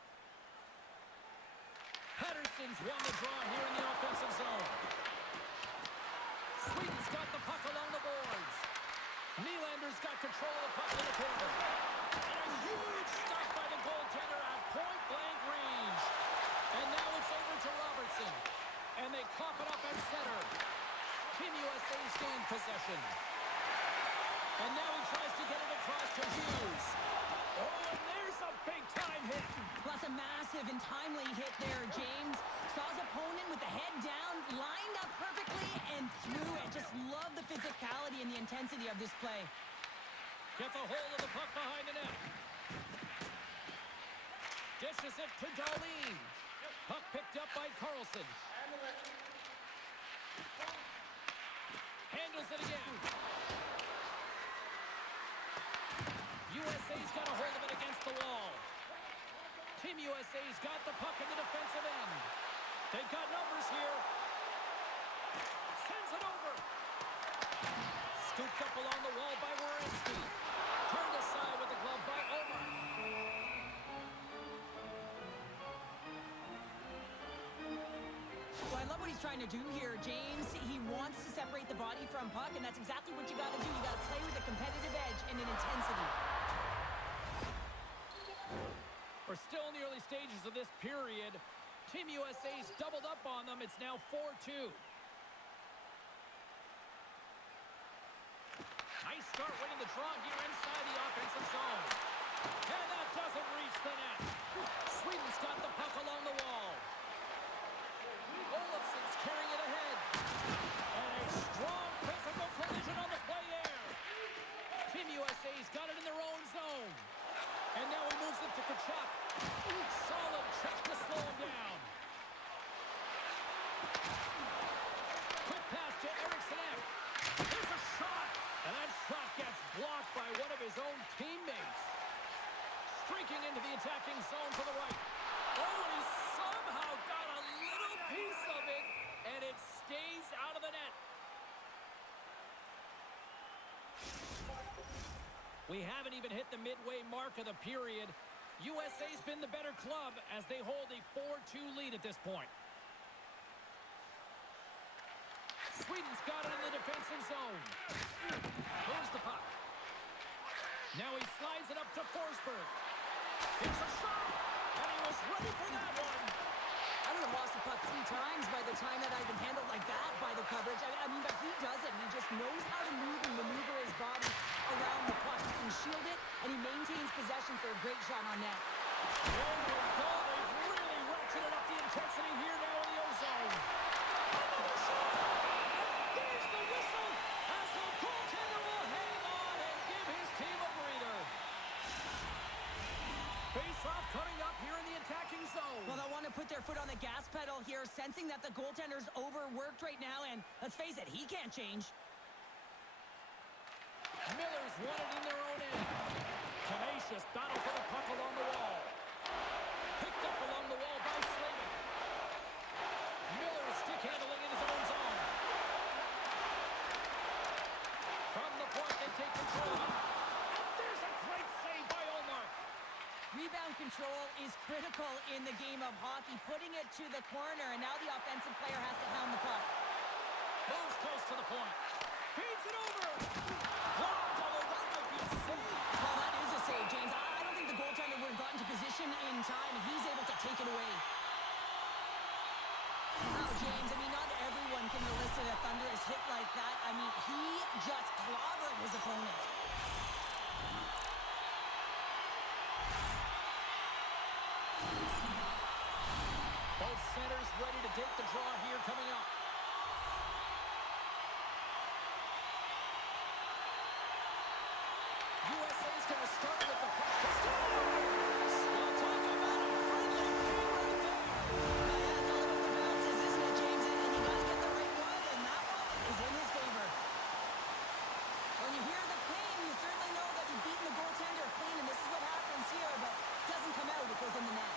Pettersson's won the draw here in the offensive zone. Sweden's got the puck along the boards. Nylander's got control of the puck in the corner. And a huge stop by the goaltender at point-blank range. And now it's over to Robertson. And they cough it up at center. Team USA's gained possession. And now he tries to get it across to Hughes. Oh, and there's a big-time hit. Well, that's a massive and timely hit there, James. Saw his opponent with the head down, lined up perfectly, and threw it. Just love the physicality and the intensity of this play. Gets a hold of the puck behind the net. Dishes it to Darlene. Puck picked up by Carlson. Handles it again. USA's got a hold of it against the wall. Team USA's got the puck in the defensive end. They've got numbers here. Sends it over. Scooped up along the wall by Werenski. Turned aside with the glove by Omar. Well, I love what he's trying to do here, James. He wants to separate the body from puck, and that's exactly what you got to do. You got to play with a competitive edge and an intensity. We're still in the early stages of this period. Team USA's doubled up on them. It's now 4-2. They start winning the draw here inside the offensive zone. And that doesn't reach the net. Sweden's got the puck along the wall. Olofsson's carrying it ahead. And a strong physical collision on the play there. Team USA's got it in their own zone. And now he moves it to Kachuk. Solid check to slow him down. Quick pass to Eriksson. There's a shot. And that shot gets blocked by one of his own teammates. Streaking into the attacking zone to the right. Oh, and he somehow got a little piece of it, and it stays out of the net. We haven't even hit the midway mark of the period. USA's been the better club as they hold a 4-2 lead at this point. Sweden's got it in the defensive zone. Here's the puck. Now he slides it up to Forsberg. It's a shot, and he was ready for that one. I would have lost the puck 3 times by the time that I've been handled like that by the coverage. I mean, but he does it. He just knows how to move and maneuver his body around the puck. He can shield it, and he maintains possession for a great shot on net. There we go. They've really ratcheted up the intensity here now in the O-zone. Another shot. There's the whistle as the goaltender will hang on and give his team a breather. Face-off coming up here in the attacking zone. Well, they'll want to put their foot on the gas pedal here, sensing that the goaltender's overworked right now, and let's face it, he can't change. Miller's won it in their own end. Tenacious battle for the puck along the wall. Picked up along the wall by Slavin. Miller stick handling in his own zone. From the point, they take control of it. And there's a great save by Ullmark. Rebound control is critical in the game of hockey, putting it to the corner, and now the offensive player has to hound the puck. Moves close to the point. Feeds it over. Blocked, although that might be a save. Well, that is a save, James. I don't think the goaltender would have gotten to position in time, and he's able to take it away. Wow, James, I mean, not everyone can elicit a thunderous hit like that. I mean, he just clobbered his opponent. Both centers ready to take the draw here coming up. USA's going to start with the puck. We'll talk about a friendly game right there. Yeah, it's all about the bounces, isn't it, James? And you got to get the right one, and that one is in his favor. When you hear the pain, you certainly know that you've beaten the goaltender clean, and this is what happens here, but it doesn't come out, it goes in the net.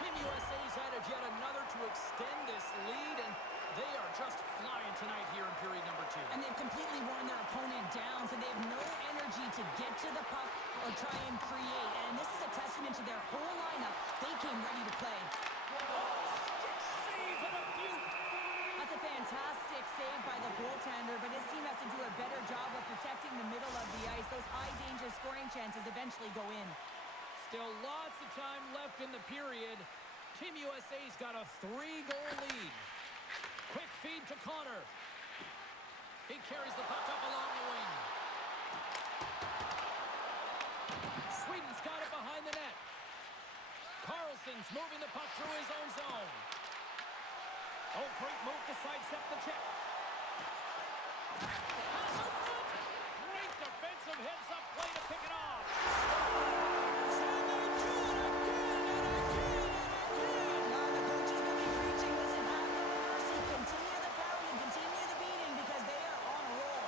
Team USA's added yet another to extend this lead, and they are just flying tonight here in period number 2. And they've completely worn their opponent down, so they have no energy to get to the puck or try and create. And this is a testament to their whole lineup. They came ready to play. Oh, stick save and a beaut. That's a fantastic save by the goaltender, but his team has to do a better job of protecting the middle of the ice. Those high-danger scoring chances eventually go in. Still lots of time left in the period. Team USA's got a 3-goal lead. Quick feed to Connor. He carries the puck up along the wing. Sweden's got it behind the net. Carlson's moving the puck through his own zone. Oh, great move to sidestep the check. Pass in front. Great defensive heads-up play to pick it off. Now the coaches will be preaching, listen, have no mercy, continue the pounding, continue the beating, because they are on a roll.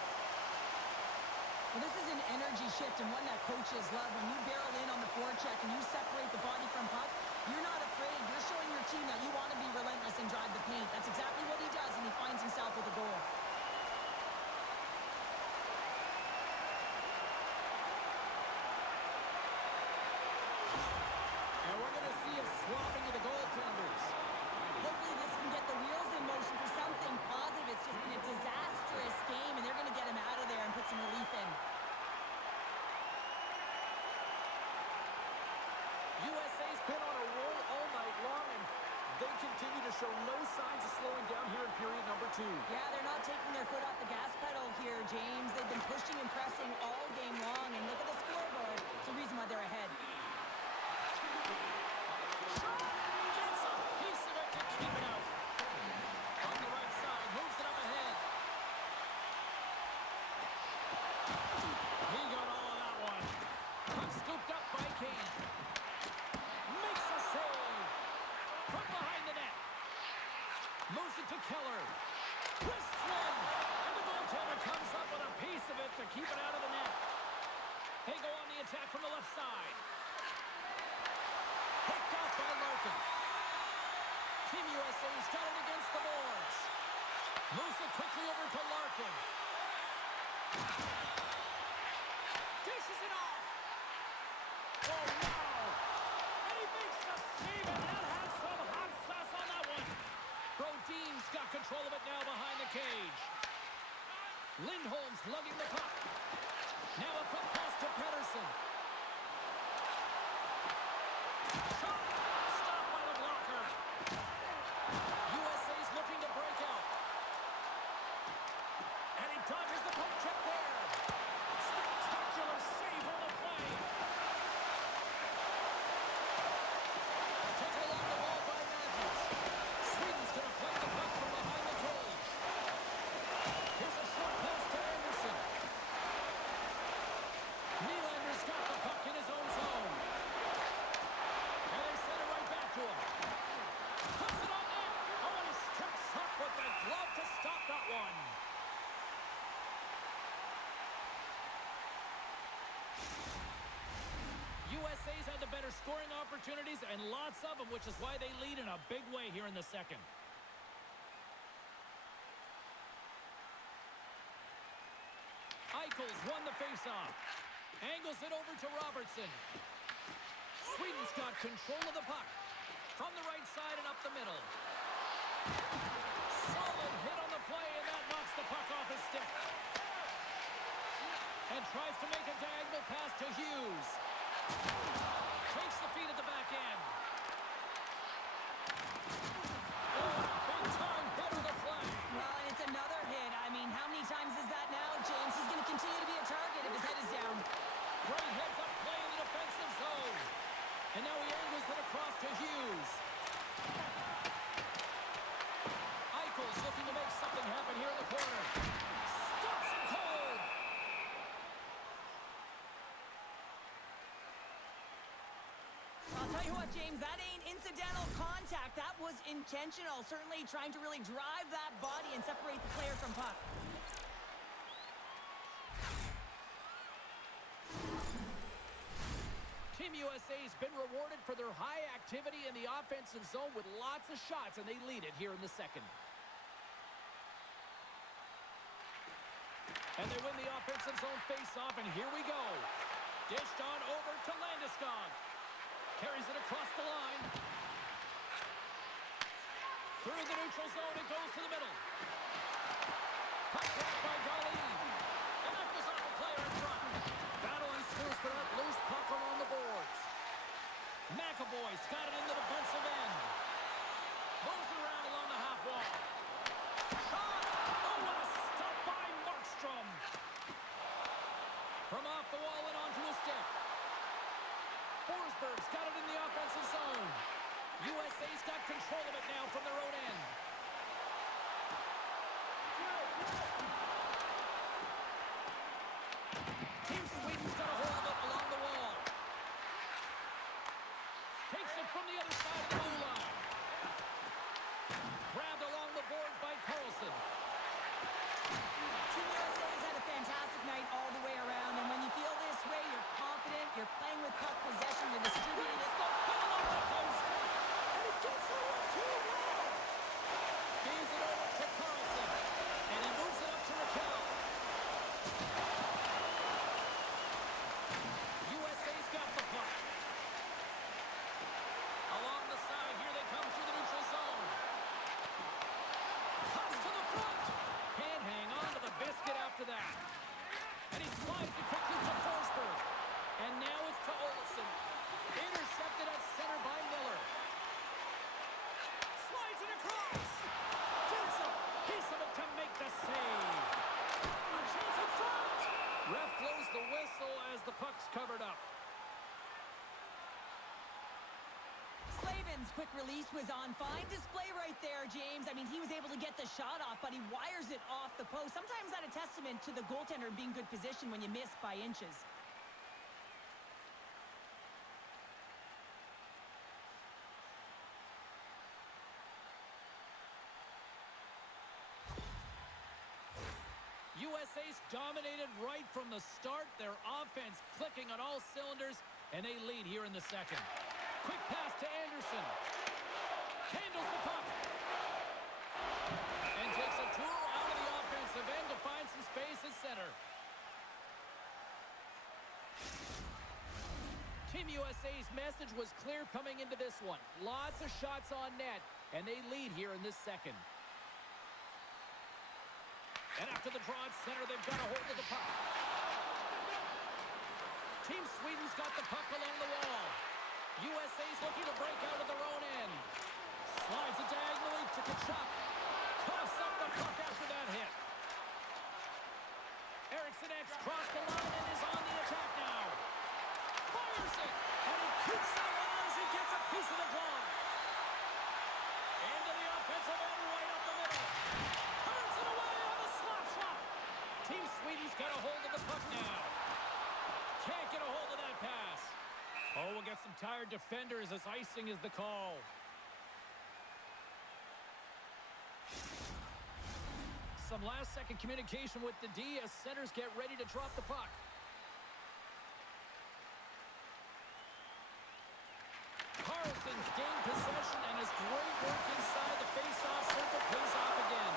Well, this is an energy shift and one that coaches love. When you barrel in on the forecheck and you separate the body from puck, you're not afraid. You're showing your team that you want to be relentless and drive the paint. That's exactly what he does, and he finds himself with a goal. And we're going to see a swapping of the goaltenders. continue to show no signs of slowing down here in period number 2. Yeah, they're not taking their foot off the gas pedal here, James. They've been pushing and pressing all game long, and look at the scoreboard. It's the reason why they're ahead. Gets a piece of it to keep it out. On the right side, moves it up ahead. He got all of that one. Puck scooped up by Kane. Makes a save. From behind the net. Moves it to Keller. Twists one. And the goaltender comes up with a piece of it to keep it out of the net. They go on the attack from the left side. Picked off by Larkin. Team USA's got it against the boards. Moves it quickly over to Larkin. Dishes it off. Oh, wow. And he makes a save, and that had some hot sauce on that one. Brodin's got control of it now behind the cage. Lindholm's lugging the puck. Now a quick pass to Pettersson. Shot! Stopped by the blocker. USA's looking to break out. And he dodges the poke check there. Spectacular save on the play. Taken along the wall by Matthews. Sweden's going to play the puck from behind the cage. Here's a short pass to Anderson. Nylander's got the puck in his own zone. And they send it right back to him. Puts it on net. Oh, and he steps up with the glove to stop that one. USA's had the better scoring opportunities and lots of them, which is why they lead in a big way here in the second. Eichel's won the faceoff. Angles it over to Robertson. Sweden's got control of the puck. From the right side and up the middle. Solid hit on the play, and that knocks the puck off his stick. And tries to make a diagonal pass to Hughes. Takes the feed at the back end. Oh, big-time hit on the play. Well, and it's another hit. I mean, how many times is that now, James? He's going to continue to be a target if his head is down. Great heads-up play in the defensive zone. And now he angles it across to Hughes. Eichel's looking to make something happen here in the corner. Stops it cold. I'll tell you what, James, that ain't incidental contact. That was intentional. Certainly trying to really drive that body and separate the player from puck. Team USA's been rewarded for their high activity in the offensive zone with lots of shots, and they lead it here in the second. And they win the offensive zone face-off, and here we go. Dished on over to Landeskog. Carries it across the line. Through the neutral zone, it goes to the middle. Puck back by Darlene. And that goes off the player in front. Battle ensues for that loose puck along the boards. McAvoy's got it in the defensive end. Moves it around along the half wall. Shot! Oh, what a stop by Markstrom. From off the wall and onto his stick. Forsberg's got it in the offensive zone. USA's got control of it now from their own end. Team Sweden's got a hold of it along the wall. Takes it from the other side of the blue line. Grabbed along the boards by Carlson. Team USA's had a fantastic night all the way around, and when you feel this way, you're confident, you're playing with puck possession, you're distributing it. And he gets over too well. Gains it over to Carlson. And he moves it up to Raquel. USA's got the puck. Along the side, here they come through the neutral zone. Cuts to the front. Can't hang on to the biscuit after that. And he slides it quickly to Forsberg. And now it's to Olsen. Intercepted at center by Miller. Slides puck's covered up. Slavin's quick release was on fine display right there, James. I mean, he was able to get the shot off, but he wires it off the post. Sometimes that's a testament to the goaltender being good position when you miss by inches. USA's dominated right from the start. Their offense clicking on all cylinders, and they lead here in the second. Quick pass to Anderson. Handles the puck. And takes a tour out of the offensive end to find some space at center. Team USA's message was clear coming into this one. Lots of shots on net, and they lead here in this second. And after the draw at center, they've got a hold of the puck. Team Sweden's got the puck along the wall. USA's looking to break out of their own end. Slides it diagonally to Kachuk. Coughs up the puck after that hit. Eriksson X crossed the line and is on the attack now. Fires it, and he keeps that one on as he gets a piece of the glove. Into the offensive end, right up the middle. Turns it away on the slap shot. Team Sweden's got a hold of the puck now. Can't get a hold of that pass. Oh, we'll get some tired defenders as icing is the call. Some last-second communication with the D as centers get ready to drop the puck. Carlson's gained possession and his great work inside the face-off circle pays off again.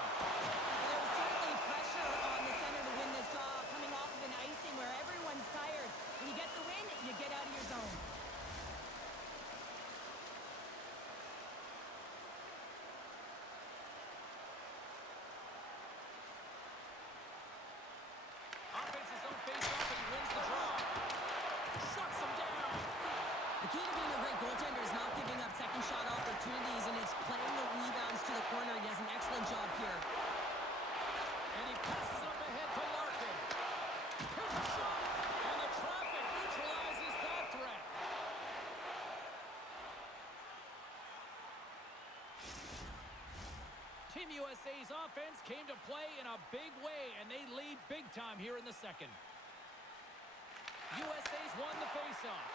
There was certainly pressure on the center to win this draw, coming off of an icing where everyone's tired. When you get the win, you get out of your zone. Offense's own face-off and he wins the draw. Shuts him down. The key to being a great goaltender is not giving up second shot opportunities, and it's playing the rebounds to the corner. He does an excellent job here. And he passes up ahead to Larkin. Here's a shot, and the traffic neutralizes that threat. Team USA's offense came to play in a big way, and they lead big time here in the second. USA's won the faceoff.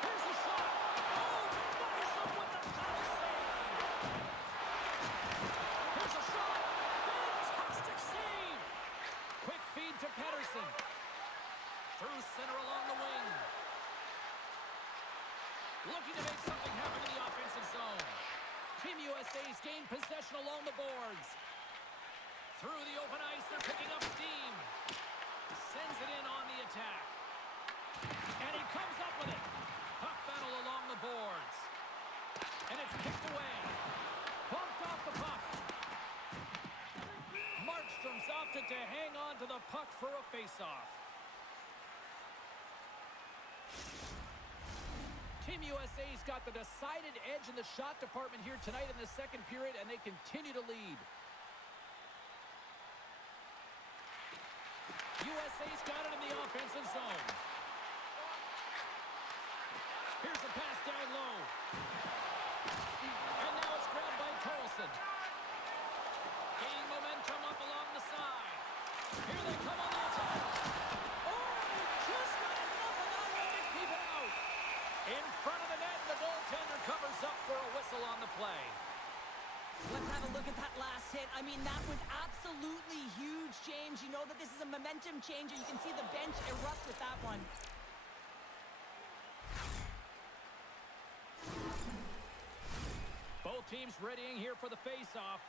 Here's a shot. Oh, denies him with the foul save. Here's a shot. Fantastic save. Quick feed to Pettersson. Through center along the wing. Looking to make something happen in the offensive zone. Team USA's gained possession along the boards. Through the open ice, they're picking up steam. Sends it in on the attack. And he comes up with it. Puck battle along the boards. And it's kicked away. Bumped off the puck. Markstrom's opted to hang on to the puck for a faceoff. Team USA's got the decided edge in the shot department here tonight in the second period, and they continue to lead. USA's got it in the offensive zone. Here's a pass down low. And now it's grabbed by Carlson. Gaining momentum up along the side. Here they come on the attack. Oh, he just got enough of that one to keep it out. In front of the net, the goaltender covers up for a whistle on the play. Let's have a look at that last hit. I mean, that was absolutely huge, James. You know that this is a momentum changer. You can see the bench erupt with that one. Both teams readying here for the face-off.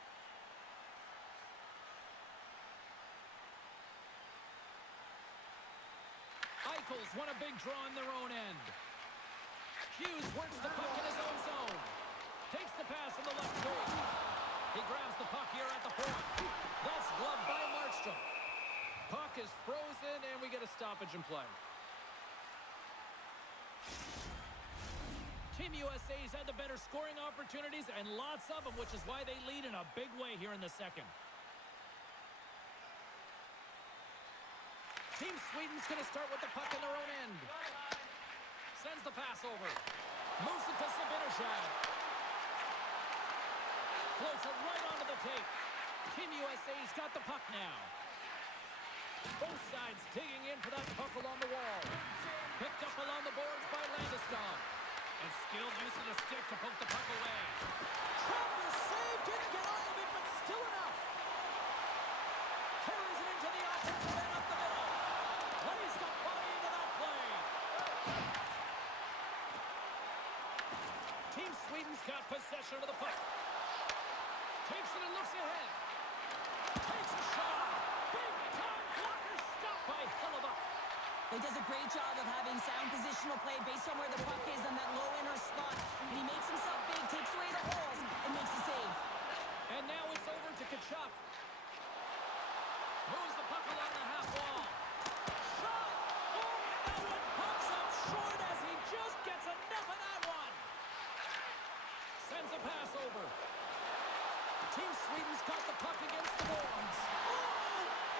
Eichels won a big draw in their own end. Hughes works the puck in his own zone. Takes the pass from the left wing. He grabs the puck here at the point. That's gloved by Markstrom. Puck is frozen, and we get a stoppage in play. Team USA's had the better scoring opportunities, and lots of them, which is why they lead in a big way here in the second. Team Sweden's going to start with the puck in their own end. Sends the pass over. Moves it to Sabinishad. Floats it right onto the tape. Team USA's got the puck now. Both sides digging in for that puck along the wall. Picked up along the boards by Landeskog. And skilled use of the stick to poke the puck away. Travis saved, didn't get all of it, but still enough. Carries it into the offensive end up the middle. Lays the body into that play. Team Sweden's got possession of the puck. Takes it and looks ahead. Takes a shot. Big time blocker stopped by Hellebuck. He does a great job of having sound positional play based on where the puck is on that low inner spot. And he makes himself big, takes away the holes, and makes a save. And now it's over to Tkachuk. Moves the puck along the half wall. Shot! Oh, and that one pops up short as he just gets enough of that one. Sends a pass over. Team Sweden's got the puck against the boards. Oh,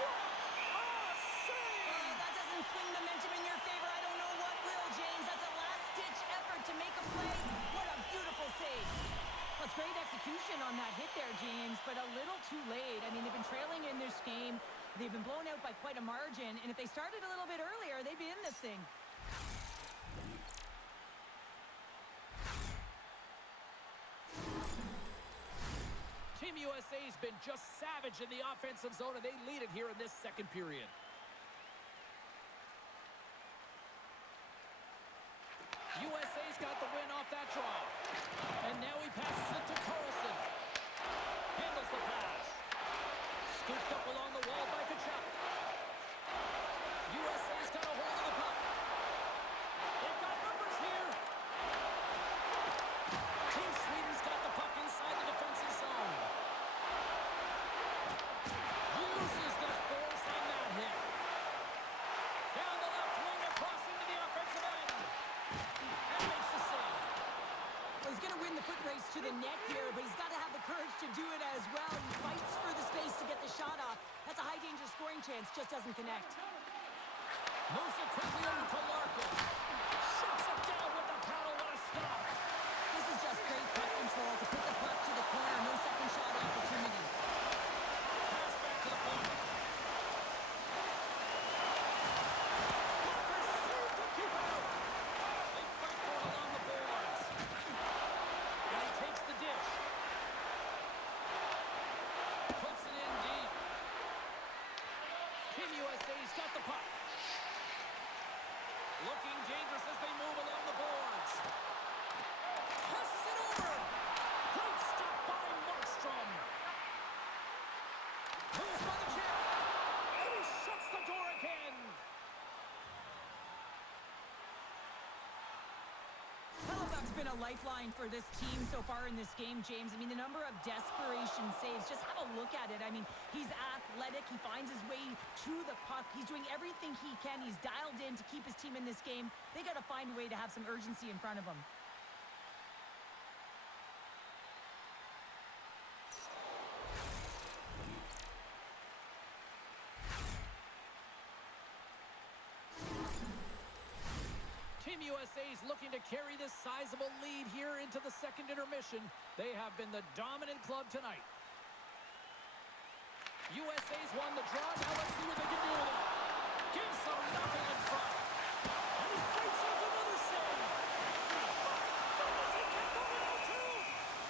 what a save! That doesn't swing momentum in your favor. I don't know what will, James. That's a last-ditch effort to make a play. What a beautiful save. Well, it's great execution on that hit there, James, but a little too late. I mean, they've been trailing in this game. They've been blown out by quite a margin, and if they started a little bit earlier, they'd be in this thing. Team USA's been just savage in the offensive zone, and they lead it here in this second period. USA's got the win off that draw. And now he passes it to Carlson. Handles the pass. Scooped up along the wall by Tkachuk. USA's got a hold of the puck. They've got numbers here. Team Sweden's got the puck inside the defensive zone. Uses the force on that hit. Down the left wing across into the offensive end. And makes the save. Well, he's going to win the foot race to the net here, but he's got to have the courage to do it as well. He fights for the space to get the shot off. That's a high-danger scoring chance, just doesn't connect. Moves it quickly over to Larkin. Shuts it down with the paddle. What a stop. This is just great puck control to put the puck to the corner. No second shot opportunity. Pass back to the point. Parker saved to keep it out. They fight for it along the boards. And he takes the dish. Puts it in deep. Team USA's got the puck. Looking dangerous as they move along the boards. Passes it over. Great stop by Markstrom. Moves by the chip. And he shuts the door again. Hellebuck's been a lifeline for this team so far in this game, James. I mean, the number of desperation saves, just have a look at it. I mean, he's athletic. He finds his way to the puck. He's doing everything he can. He's dialed in to keep his team in this game. They got to find a way to have some urgency in front of him. Team USA's looking to carry this sizable lead here into the second intermission. They have been the dominant club tonight. USA's won the draw. Now let's see what they can do with it. Gives them nothing in front. And he fights off another save. My goodness, he kept going out too.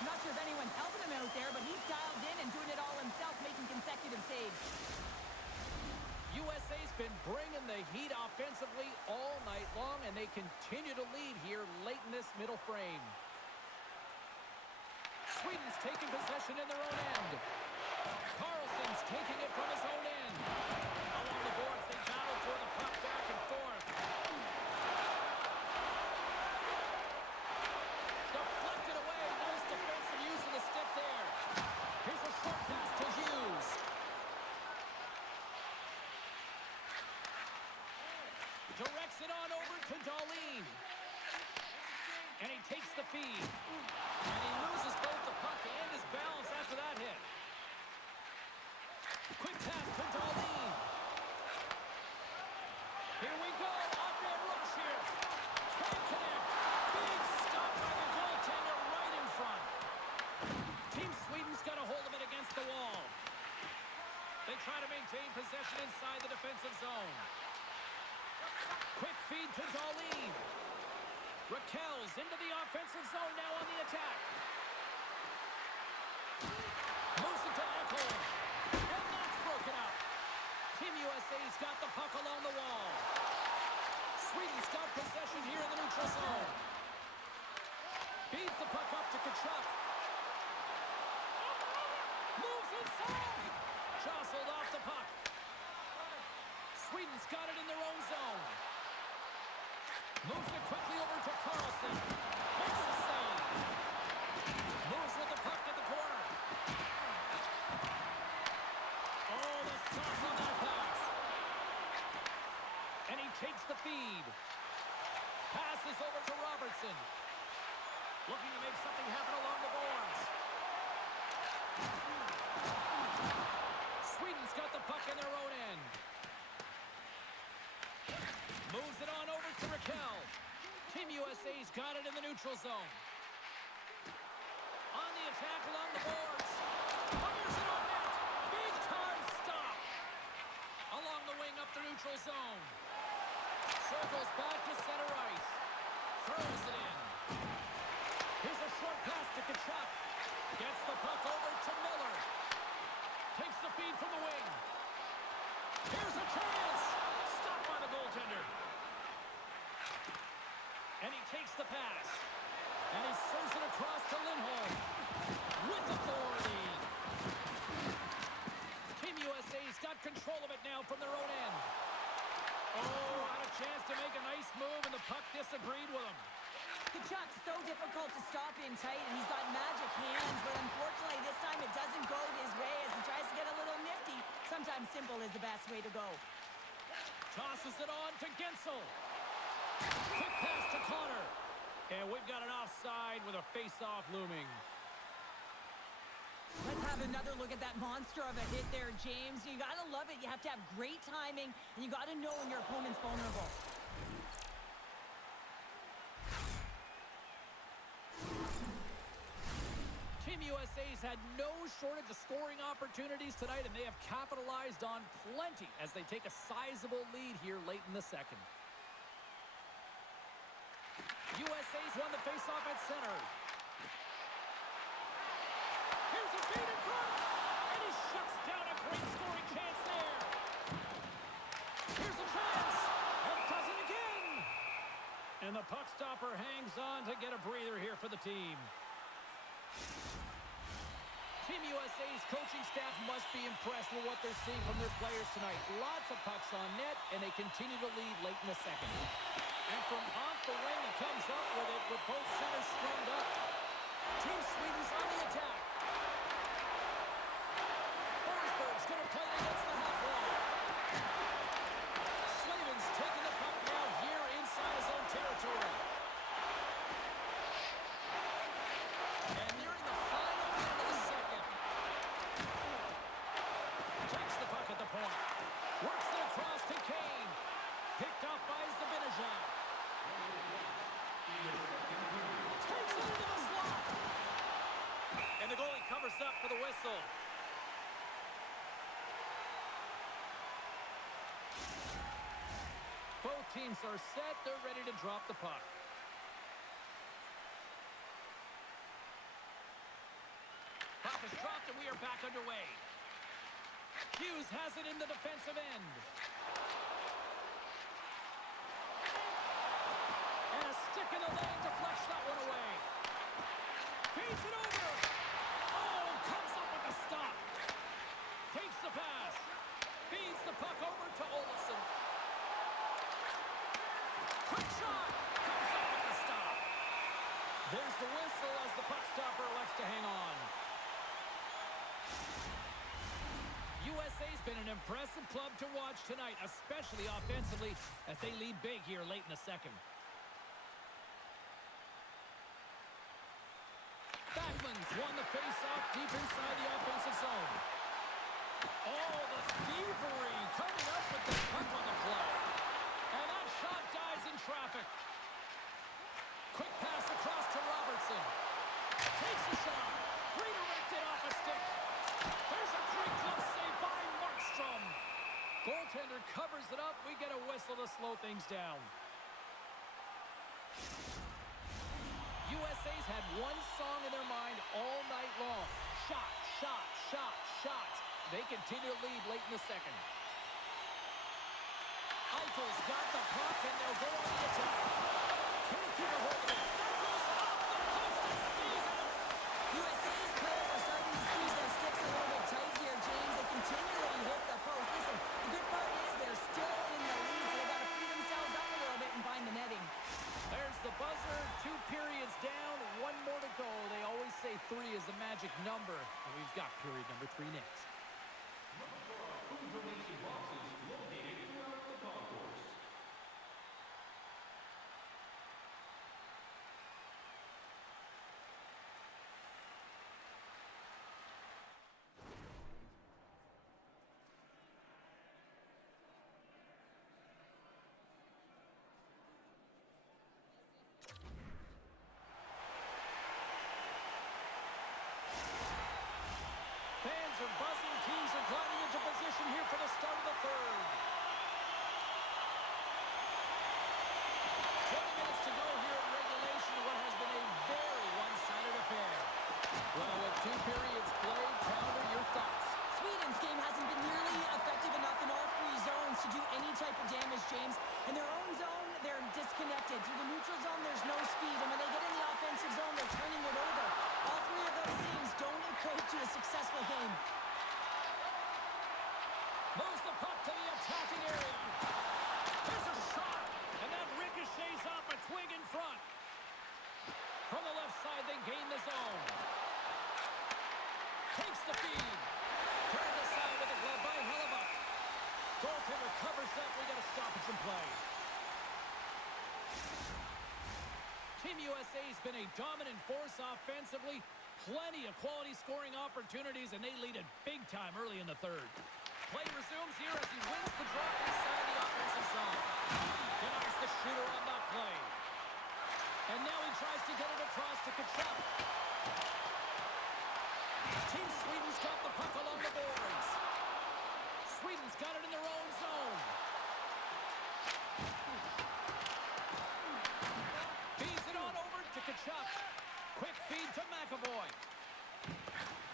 I'm not sure if anyone's helping him out there, but he's dialed in and doing it all himself, making consecutive saves. USA's been bringing the heat offensively all night long, and they continue to lead here late in this middle frame. Sweden's taking possession in their own end. Carlson's taking it from his own end. Along the boards, they battle for the puck back and forth. Deflected away. Nice defensive use of the stick there. Here's a short pass to Hughes. Directs it on over to Darlene. And he takes the feed. And he loses both the puck and his balance after that hit. Quick pass to Darlene. Here we go. Up-man rush here. Can't connect. Big stop by the goaltender right in front. Team Sweden's got a hold of it against the wall. They try to maintain possession inside the defensive zone. Quick feed to Dahlin. Raquel's into the offensive zone now on the attack. Moves it to Ekholm. And that's broken up. Team USA's got the puck along the wall. Sweden's got possession here in the neutral zone. Feeds the puck up to Tkachuk. Moves inside. Jostled off the puck. Sweden's got it in their own zone. Moves it quickly over to Carlson. Makes the save. Moves with the puck at the corner. Oh, the sauce on that pass. And he takes the feed. Passes over to Robertson. Looking to make something happen along the boards. Sweden's got the puck in their own end. Moves it on over to Raquel. Team USA's got it in the neutral zone. On the attack along the boards. Fires it on net. Big time stop. Along the wing up the neutral zone. Circles back to center ice. Throws it in. Here's a short pass to Tkachuk. Gets the puck over to Miller. Takes the feed from the wing. Here's a chance. Stopped by the goaltender. And he takes the pass. And he serves it across to Lindholm. With authority. Team USA's got control of it now from their own end. Oh, had a chance to make a nice move, and the puck disagreed with him. Tkachuk's so difficult to stop in tight, and he's got magic hands, but unfortunately this time it doesn't go his way as he tries to get a little nifty. Sometimes simple is the best way to go. Tosses it on to Gensel. Quick pass to Connor. And we've got an offside with a face-off looming. Let's have another look at that monster of a hit there, James. You got to love it. You have to have great timing, and you got to know when your opponent's vulnerable. Team USA's had no shortage of scoring opportunities tonight, and they have capitalized on plenty as they take a sizable lead here late in the second. USA's won the faceoff at center. Here's a feed in front, and he shuts down a great scoring chance there. Here's a chance, and does it again. And the puck stopper hangs on to get a breather here for the team. Team USA's coaching staff must be impressed with what they're seeing from their players tonight. Lots of pucks on net, and they continue to lead late in the second. And from off the wing, he comes up with it with both centers strummed up. Team Sweden's on the attack. Forsberg's going to play it against the half wall. Slavin's taking the puck now here inside his own territory. And nearing the final minute of the second. Takes the puck at the point. Works it across to Kane. Picked off by Zibanejad. Takes it into the slot. And the goalie covers up for the whistle. Both teams are set. They're ready to drop the puck. Puck is dropped and we are back underway. Hughes has it in the defensive end. And a stick in the lane deflects that one away. Feeds it over. Oh, comes up with the stop. Takes the pass. Feeds the puck over to Olsen. Quick shot. Comes up with the stop. There's the whistle as the puck stopper elects to hang on. USA's been an impressive club to watch tonight, especially offensively, as they lead big here late in the second. Backlund's won the face-off deep inside the offensive zone. Oh, the thievery coming up with the puck on the play. slow things down. USA's had one song in their mind all night long. Shot, shot, shot, shot. They continue to lead late in the second. Eichel's got the puck, and they'll go on the attack. Can't keep a hold of it. That goes off the post and stays out. USA's players are starting to squeeze their sticks a little bit tight here, James. They continually hit the post. Listen, the good part is they're still in the lead, so they've got to free themselves up a little bit and find the netting. There's the buzzer. 2 periods down. 1 more to go. They always say 3 is the magic number. And we've got period number 3 next. Look for our food donation boxes located throughout the concourse. Fans are buzzing. Teams are gliding into position here for the start of the third. 20 minutes to go here in regulation of what has been a very one-sided affair. Well, with 2 periods played, Pounder, your thoughts? Sweden's game hasn't been nearly effective enough in all 3 zones to do any type of damage, James. In their own zone, they're disconnected. Through the neutral zone, there's no speed. And when they get in the offensive zone, they're turning it over. All 3 of those things don't equate to a successful game. Moves the puck to the attacking area. There's a shot, and that ricochets off a twig in front. From the left side, they gain the zone. Takes the feed. Turned aside with a glove by Hellebuck. Goaltender covers up. We got a stoppage in play. Team USA's been a dominant force offensively. Plenty of quality scoring opportunities, and they lead it big time early in the third. Play resumes here as he wins the draw inside the offensive zone. Denies the shooter on that play. And now he tries to get it across to Kachuk. Team Sweden's got the puck along the boards. Sweden's got it in their own zone. Feeds it on over to Kachuk. Quick feed to McAvoy.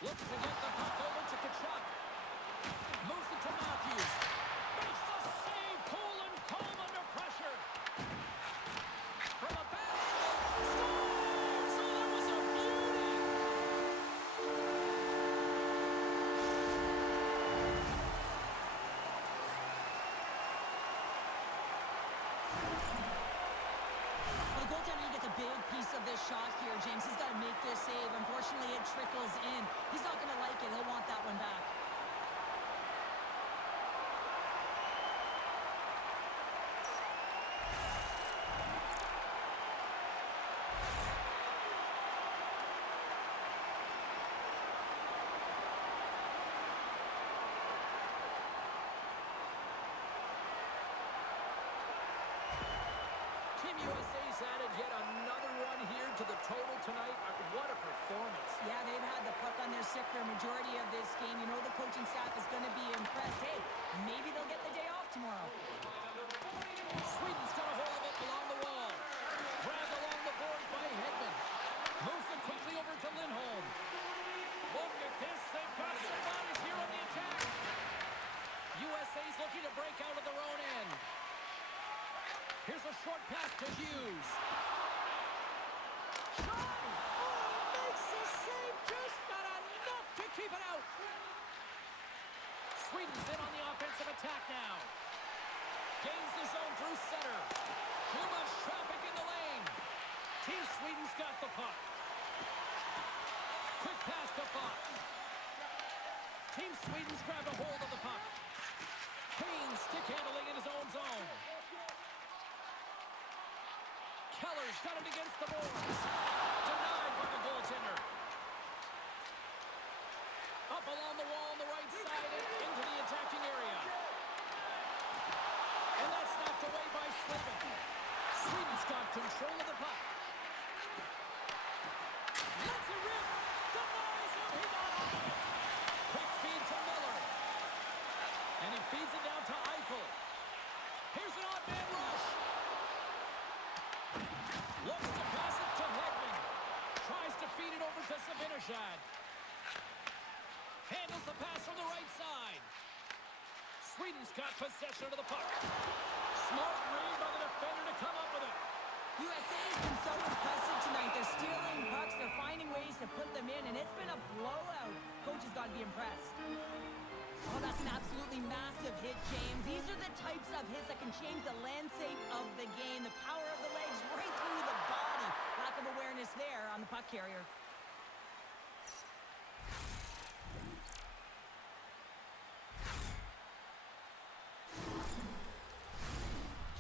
Looks to get the puck over to Kachuk. Moves it to Matthews. Makes the save. Cool and calm under pressure. From a bad angle. Scores! Oh, that was a beauty. Well, the goaltender gets a big piece of this shot here, James. He's got to make this save. Unfortunately, it trickles in. He's not going to like it. He'll want that one back. Team USA's added yet another one here to the total tonight. What a performance. Yeah, they've had the puck on their stick for a majority of this game. You know the coaching staff is going to be impressed. Hey, maybe they'll get the day off tomorrow. Sweden's got a hold of it along the wall. Grabbed along the boards by Hedman. Moves it quickly over to Lindholm. Look at this. They've got some bodies here on the attack. USA's looking to break out of their own end. Here's a short pass to Hughes. Shot! Oh, makes the save. Just not enough to keep it out. Sweden's in on the offensive attack now. Gains the zone through center. Too much traffic in the lane. Team Sweden's got the puck. Quick pass to Fox. Team Sweden's grabbed a hold of the puck. Kane stick handling in his own zone. Keller's got it against the boards. Denied by the goaltender. Up along the wall on the right side and into the attacking area. And that's knocked away by Slavin. Sweden's got control of the puck. Lets it rip. Denies him. He got off of it. Quick feed to Miller. And he feeds it down to Eichel. Here's a an odd-man rush. Looks to pass it to Hedman. Tries to feed it over to Zibanejad. Handles the pass from the right side. Sweden's got possession of the puck. Smart read by the defender to come up with it. USA's been so impressive tonight. They're stealing pucks. They're finding ways to put them in, and it's been a blowout. Coach has got to be impressed. Oh, that's an absolutely massive hit, James. These are the types of hits that can change the landscape of the game. The power of the legs right through the body. Lack of awareness there on the puck carrier.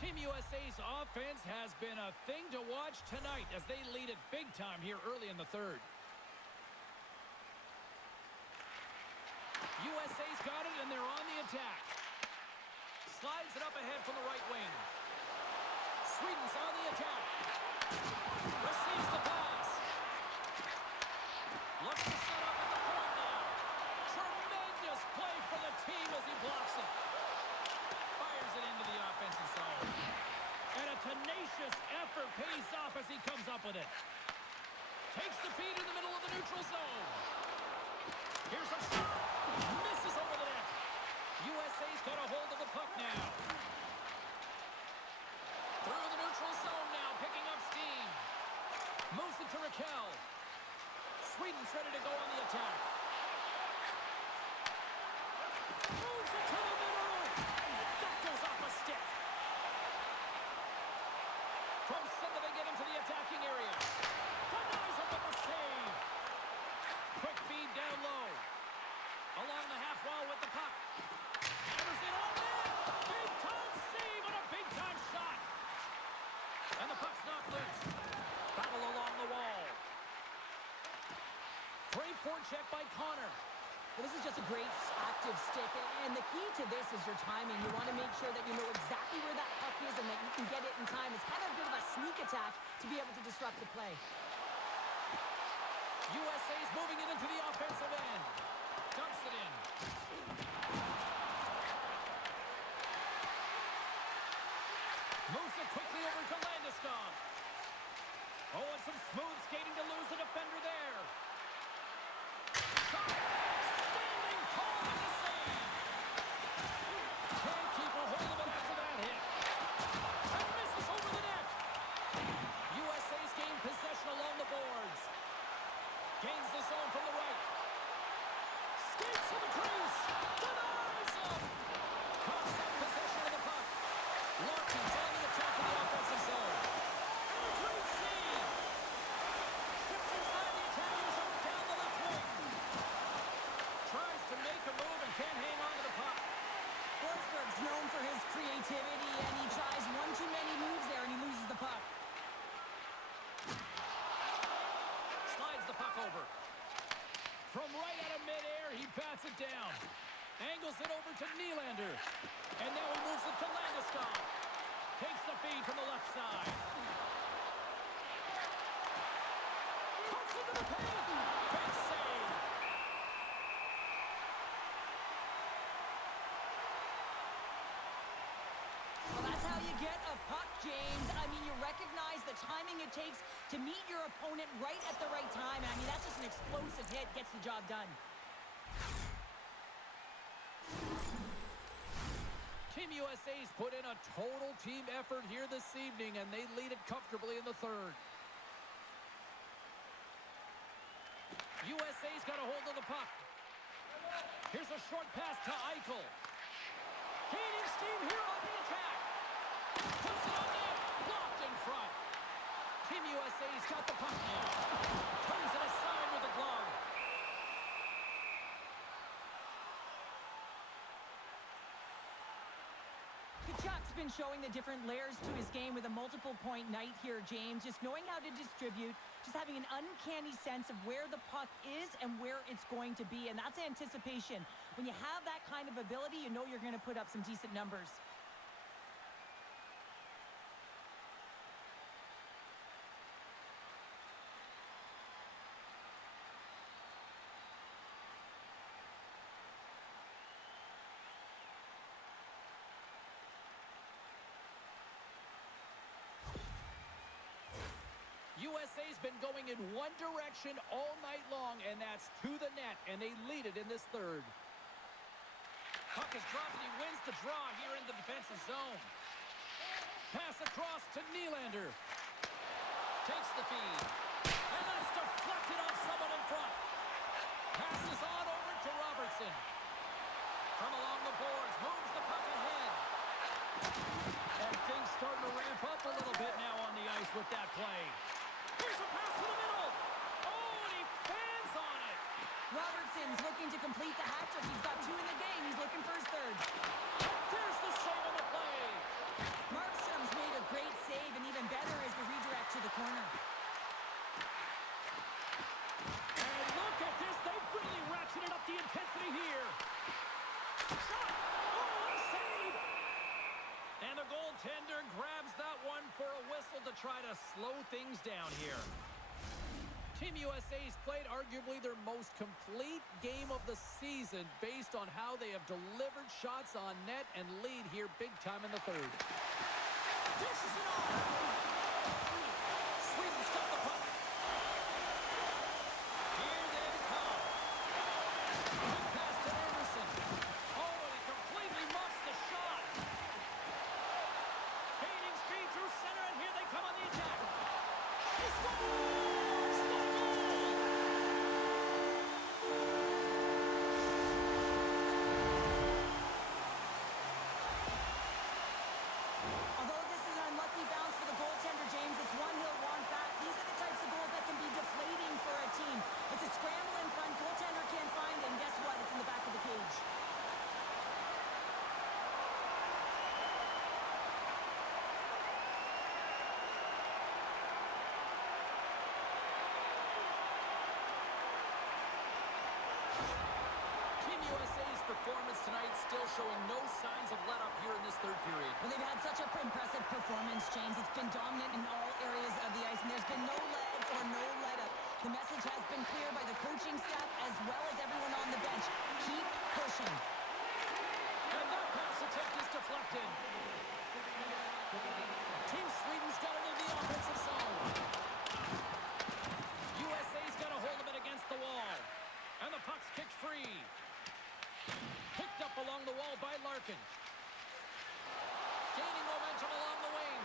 Team USA's offense has been a thing to watch tonight as they lead it big time here early in the third. USA's got it, and they're on the attack. Slides it up ahead from the right wing. Sweden's on the attack. Receives the pass. Looks to set up at the point now. Tremendous play for the team as he blocks it. Fires it into the offensive zone. And a tenacious effort pays off as he comes up with it. Takes the feed in the middle of the neutral zone. Here's a shot. Misses over the net. USA's got a hold of the puck now. Through the neutral zone now, picking up steam. Moves it to Raquel. Sweden's ready to go on the attack. Moves it to the middle. And that goes off a stick. From center they get into the attacking area. Denies him with the save. Quick feed down low. Along the half wall with the puck. Hammers it on net. Big time save and a big time shot. And the puck's not loose. Battle along the wall. Great forecheck by Connor. Well, this is just a great active stick, and the key to this is your timing. You want to make sure that you know exactly where that puck is and that you can get it in time. It's kind of a bit of a sneak attack to be able to disrupt the play. USA's moving it into the offensive end. Dumps it in. Moves it quickly over to Landeskog. Oh, and some smooth skating to lose the defender there. Shot. Standing tall with the save. Can't keep a hold of it after that hit. And misses over the net. USA's gained possession along the boards. Gains the zone from the right. Skates to the crease. Denies him. Coughs up possession of the puck. Larkin's on the attack in the offensive zone. And a great save. Steps inside the attacking zone down the left wing. Tries to make a move and can't hang on to the puck. Forsberg's known for his creativity, and he tries one too many moves there, and he loses the puck. Slides the puck over. From right out of midair, he bats it down. Angles it over to Nylander. And now he moves it to Landeskog. Takes the feed from the left side. Cuts into the paint. Big save. Well, that's how you get a puck, James. I mean, you recognize the timing it takes to meet your opponent right at the right time. And I mean, that's just an explosive hit. Gets the job done. Team USA's put in a total team effort here this evening, and they lead it comfortably in the third. USA's got a hold of the puck. Here's a short pass to Eichel. Gaining steam here on the attack. Puts it on net. Blocked in front. Team USA's got the puck now. Turns it aside with the glove. Kachuk's been showing the different layers to his game with a multiple point night here, James. Just knowing how to distribute, just having an uncanny sense of where the puck is and where it's going to be. And that's anticipation. When you have that kind of ability, you know you're going to put up some decent numbers. USA's been going in one direction all night long, and that's to the net, and they lead it in this third. Puck is dropped, and he wins the draw here in the defensive zone. Pass across to Nylander. Takes the feed. And that's deflected off someone in front. Passes on over to Robertson. From along the boards, moves the puck ahead. And things starting to ramp up a little bit now on the ice with that play. Here's a pass to the middle. Oh, and he fans on it. Robertson's looking to complete the hat trick. He's got 2 in the game. He's looking for his third. There's the save on the play. Markstrom's made a great save, and even better is the redirect to the corner. And look at this. They've really ratcheted up the intensity here. Shot. Oh, what a save. And the goaltender grabs that one for a whistle to try to slow things down here. Team USA's played arguably their most complete game of the season based on how they have delivered shots on net and lead here big time in the third. Dishes it off. Sweden's got the puck. Here they come. Quick pass to Anderson. Oh, and he completely muffs the shot. Gaining speed through center, and here they come on the attack. He scores! Performance tonight still showing no signs of let up here in this third period. Well, they've had such a impressive performance, James. It's been dominant in all areas of the ice, and there's been no leg or no let up. The message has been clear by the coaching staff as well as everyone on the bench. Keep pushing. And that pass attempt is deflected. Team Sweden's got it into the offensive zone. USA's got a hold of it against the wall. And the puck's kicked free. Picked up along the wall by Larkin. Gaining momentum along the wing.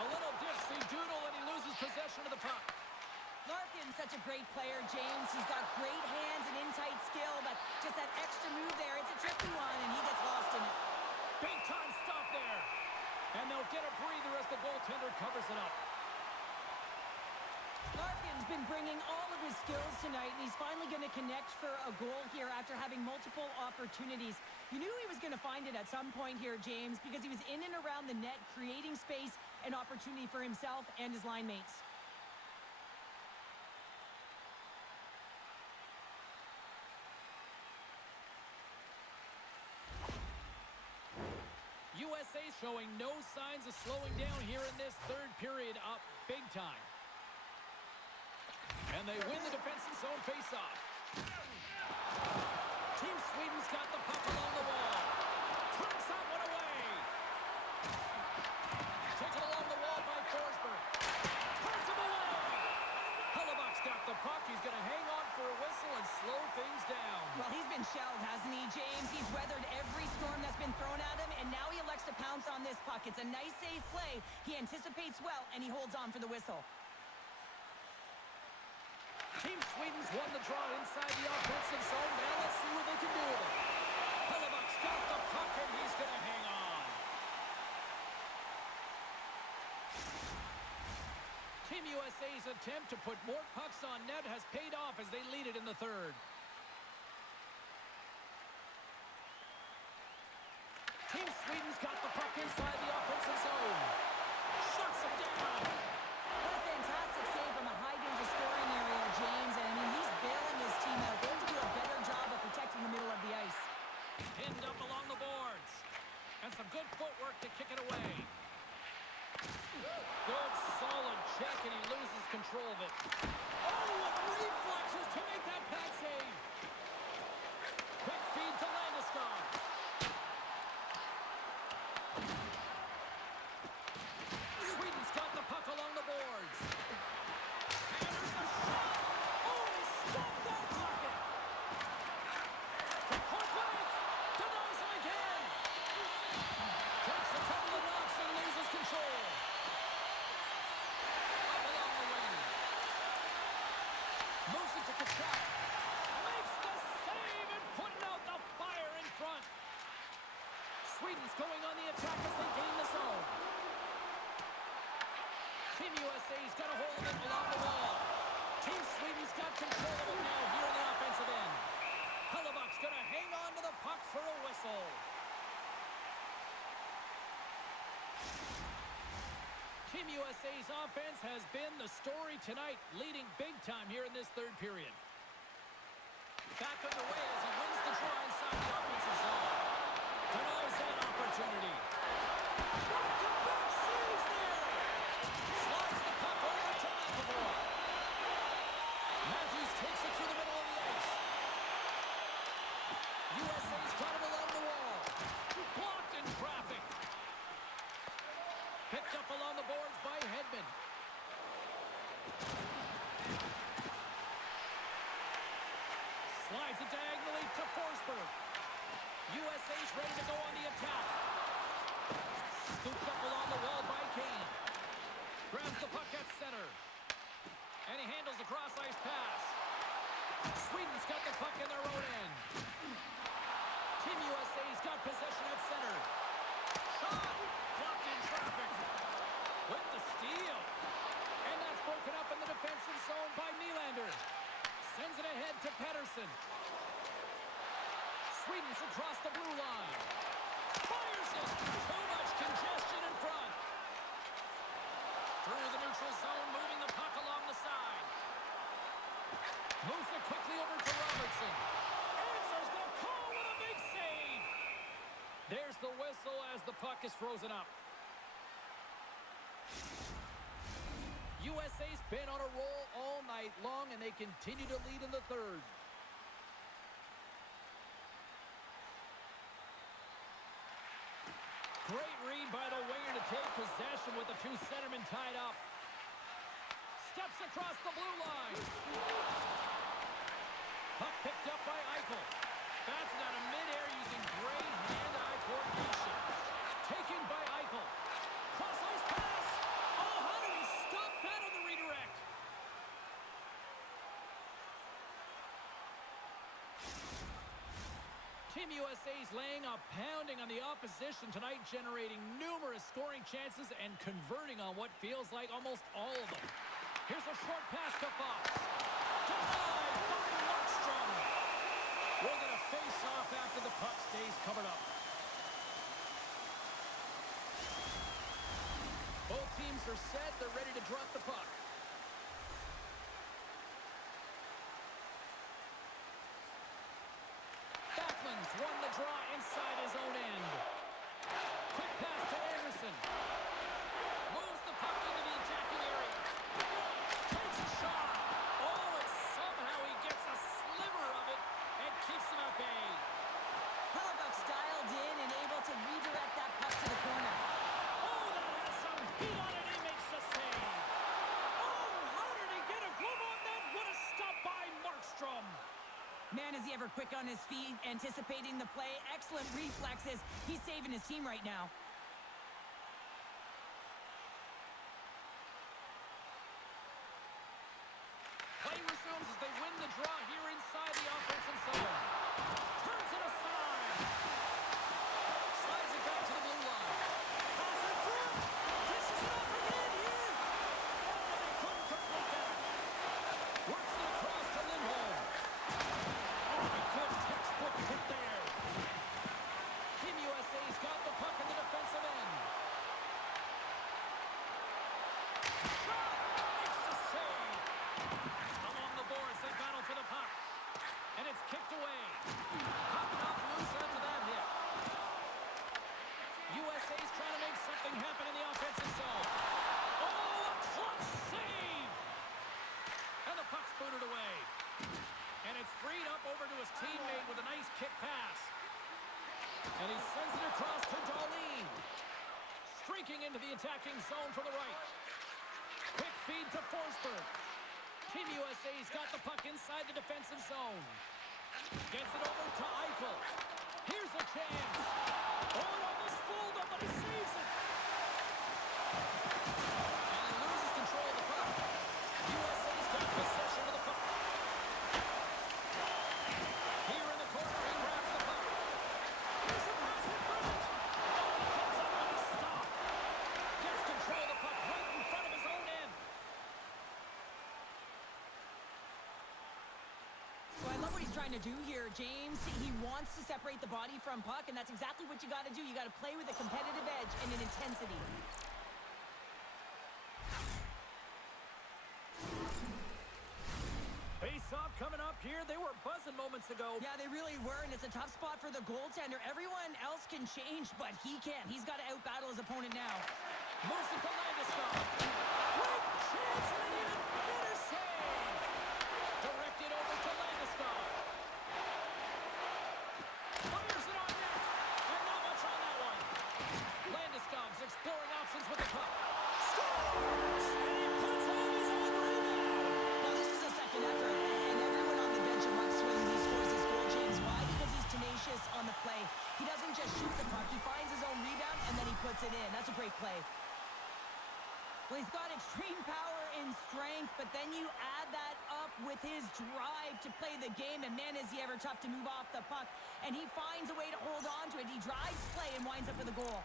A little dipsy-doodle, and he loses possession of the puck. Larkin's such a great player, James. He's got great hands and in-tight skill, but just that extra move there, it's a tricky one, and he gets lost in it. Big-time stop there. And they'll get a breather as the goaltender covers it up. Larkin's been bringing all of his skills tonight, and he's finally going to connect for a goal here after having multiple opportunities. You knew he was going to find it at some point here, James, because he was in and around the net, creating space and opportunity for himself and his line mates. USA showing no signs of slowing down here in this third period, up big time. And they win the defensive zone faceoff. Team Sweden's got the puck along the wall. Turns that one away. Taken along the wall by Forsberg. Turns him away. Hellebuck's got the puck. He's going to hang on for a whistle and slow things down. Well, he's been shelled, hasn't he, James? He's weathered every storm that's been thrown at him, and now he elects to pounce on this puck. It's a nice, safe play. He anticipates well, and he holds on for the whistle. Team Sweden's won the draw inside the offensive zone. Now let's see what they can do with it. Hellebuck's got the puck, and he's going to hang on. Team USA's attempt to put more pucks on net has paid off as they lead it in the third. Team Sweden's got the puck inside the offensive zone. Shuts him down. What a fantastic save from a high-danger scoring area, James. And, I mean, he's bailing his team out. They have to do a better job of protecting the middle of the ice. Pinned up along the boards. And some good footwork to kick it away. Good, solid check, and he loses control of it. Oh, what reflexes to make that pad save. Quick feed to Landeskog. Sweden's got the on the attack as they gain the zone. Team USA's got a hold of it along the wall. Team Sweden's got control of it now here in the offensive end. Hellebuck's going to hang on to the puck for a whistle. Team USA's offense has been the story tonight, leading big time here in this third period. Back underway as he wins the draw inside the offensive zone. Denies that opportunity. Back-to-back saves there. Slides the puck over to McAvoy. Matthews takes it through the middle of the ice. USA's got him along the wall. Blocked in traffic. Picked up along the boards by Hedman. Slides it diagonally to Forsberg. USA's ready to go on the attack. Scooped up along the wall by Kane. Grabs the puck at center. And he handles the cross-ice pass. Sweden's got the puck in their own end. Team USA's got possession at center. Shot! Blocked in traffic. With the steal. And that's broken up in the defensive zone by Nylander. Sends it ahead to Pettersson. Sweden's across the blue line. Fires it. Too much congestion in front. Through the neutral zone, moving the puck along the side. Moves it quickly over to Robertson. Answers the call with a big save. There's the whistle as the puck is frozen up. USA's been on a roll all night long, and they continue to lead in the third. Great read by the winger to take possession with the two centermen tied up. Steps across the blue line. Puck picked up by Eichel. Bats it out of midair using great hand-eye coordination. Taken by Eichel. Cross-ice pass. Oh, how did he stop that on the redirect? Team USA's laying a pounding on the opposition tonight, generating numerous scoring chances and converting on what feels like almost all of them. Here's a short pass to Fox. Denied by Markstrom. We're going to face off after the puck stays covered up. Both teams are set. They're ready to drop the puck. Backlund's won the draw inside his own end. Quick pass to Anderson. Moves the puck into the attacking area. Takes a shot. Oh, and somehow he gets a sliver of it and keeps him at bay. Hellebuck's dialed in and able to redirect that puck to the corner. Oh, that has some heat on it. He makes the save. Oh, how did he get a glove on that? What a stop by Markstrom. Man, is he ever quick on his feet, anticipating the play. Excellent reflexes. He's saving his team right now. Play resumes as they win the draw here inside the offensive zone. Turns it aside. Slides it back to the blue line. Pass it through. Dishes it off again here. Oh, they couldn't complete that. Works it across to Lindholm. Oh, a good textbook hit there. Team USA's got the puck in the defensive end. Shot! Makes the save. Along the boards, they battle for the puck. And it's kicked away. Puck knocked loose after that hit. USA's trying to make something happen in the offensive zone. Oh, a clutch save! And the puck's booted away. And it's freed up over to his teammate with a nice kick pass. And he sends it across to Dahlin. Streaking into the attacking zone from the right. Quick feed to Forsberg. Team USA's got the puck inside the defensive zone. Gets it over to Eichel. Here's a chance. Oh, almost fooled him, but he saves it. And he loses control of the puck. USA's got possession of the puck. Here in the corner, he grabs the puck. Here's a pass in front. Oh, he trying to do here, James. He wants to separate the body from puck, and that's exactly what you got to do. You got to play with a competitive edge and an intensity. Face-off coming up here. They were buzzing moments ago. Yeah, they really were, and it's a tough spot for the goaltender. Everyone else can change, but he can't. He's got to out-battle his opponent now. Moves it to Landeskog. Great chance and an even better save. Directed over to Landeskog. Fires it on net. And not much on that one. Landeskog's exploring options with the puck. Scores! And he puts home his own rebound. Well, this is a second effort, and everyone on the bench erupts when he scores his goal, James. Why? Because he's tenacious on the play. He doesn't just shoot the puck. He finds his own rebound, and then he puts it in. That's a great play. Well, he's got extreme power and strength, but then you add that up with his drive to play the game, and man, is he ever tough to move off the puck. And he finds a way to hold on to it. He drives play and winds up with a goal.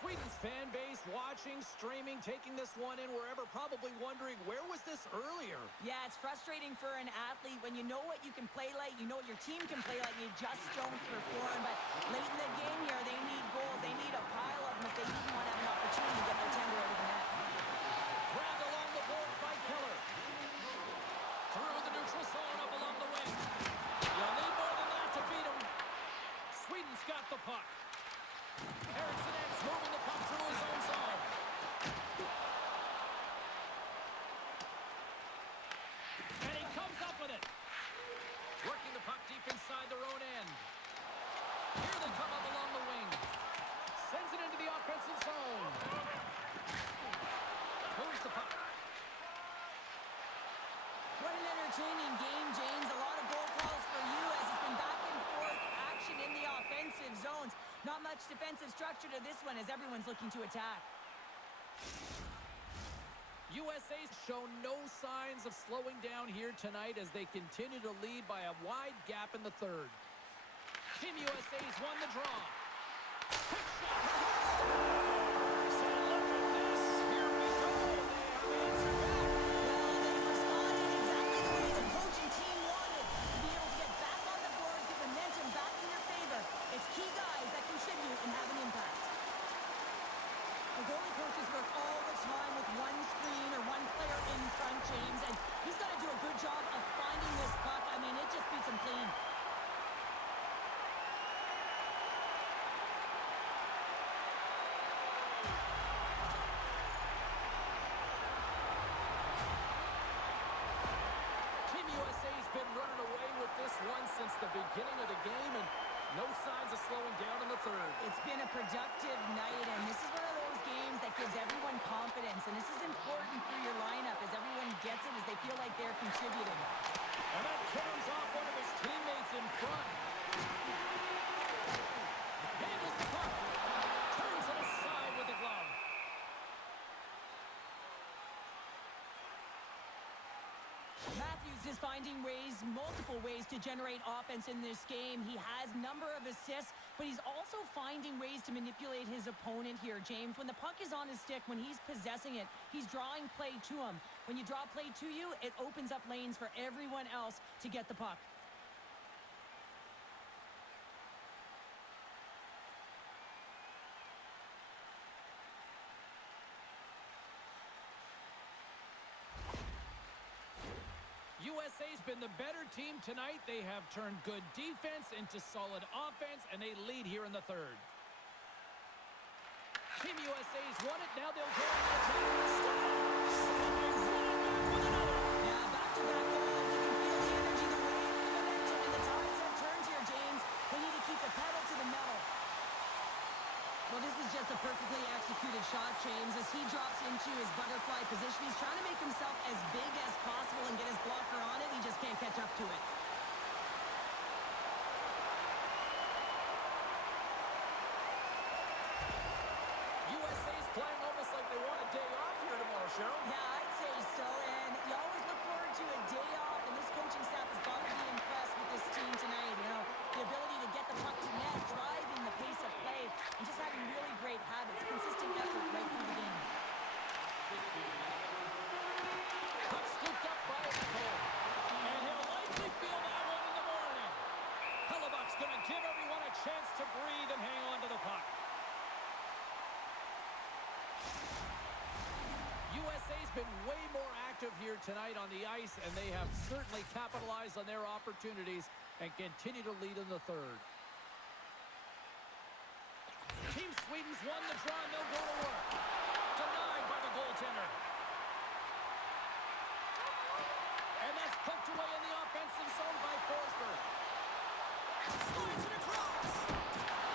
Sweden's fan base watching, streaming, taking this one in wherever, probably wondering, where was this earlier? Yeah, it's frustrating for an athlete when you know what you can play like, you know what your team can play like, you just don't perform. But late in the game here, they need goals. They need a pile of them if they even want to have an opportunity to get their tender over the net. Grabbed along the board by Keller. Through the neutral zone up along the wing. You'll need more than that to beat him. Sweden's got the puck. Eriksson ends moving the puck through his own zone. And he comes up with it. Working the puck deep inside their own end. Here they come up along the wing. Sends it into the offensive zone. Moves the puck. What an entertaining game, James. A lot of goal calls for you as it's been back and forth action in the offensive zones. Not much defensive structure to this one as everyone's looking to attack. USA's shown no signs of slowing down here tonight as they continue to lead by a wide gap in the third. Team USA's won the draw. Quick shot. Scores! And look at this. Here we go. They have answered back. Well, they responded exactly the way the coaching team wanted. To be able to get back on the board, get momentum back in your favor. It's key guys that contribute and have an impact. The goalie coaches work all the time with one screen or one player in front, James, and he's got to do a good job of finding this puck. I mean, it just beats him clean. Team USA's been running away with this one since the beginning of the game, and no signs of slowing down in the third. It's been a productive night, and this is one of those games that gives everyone confidence, and this is important for your lineup as everyone gets it, as they feel like they're contributing. And that comes off one of his teammates in front. Handles the puck. Turns it aside with the glove. Matthews is finding ways, multiple ways to generate offense in this game. He has number of assists, but he's also finding ways to manipulate his opponent here, James. When the puck is on his stick, when he's possessing it, he's drawing play to him. When you draw play to you, it opens up lanes for everyone else to get the puck. USA's been the better team tonight. They have turned good defense into solid offense, and they lead here in the third. Team USA's won it. Now they'll go on the attack. Scores! And they run it back with another. Yeah, back-to-back goals. You can feel the energy, the wave, the momentum, and the tides have turned here, James. They need to keep the pedal to the metal. Well, this is just a perfectly executed shot, James. As he drops into his butterfly position, he's trying to make himself as big as possible and get his blocker on it. He just can't catch up to it. USA's playing almost like they want a day off here tomorrow, Cheryl. Yeah, I'd say so. And you always look forward to a day off, and this coaching staff has got to be impressed with this team tonight. You know, the ability to get has been way more active here tonight on the ice, and they have certainly capitalized on their opportunities and continue to lead in the third. Team Sweden's won the draw, and they'll go to work. Denied by the goaltender. And that's poked away in the offensive zone by Forsberg. Slides it across.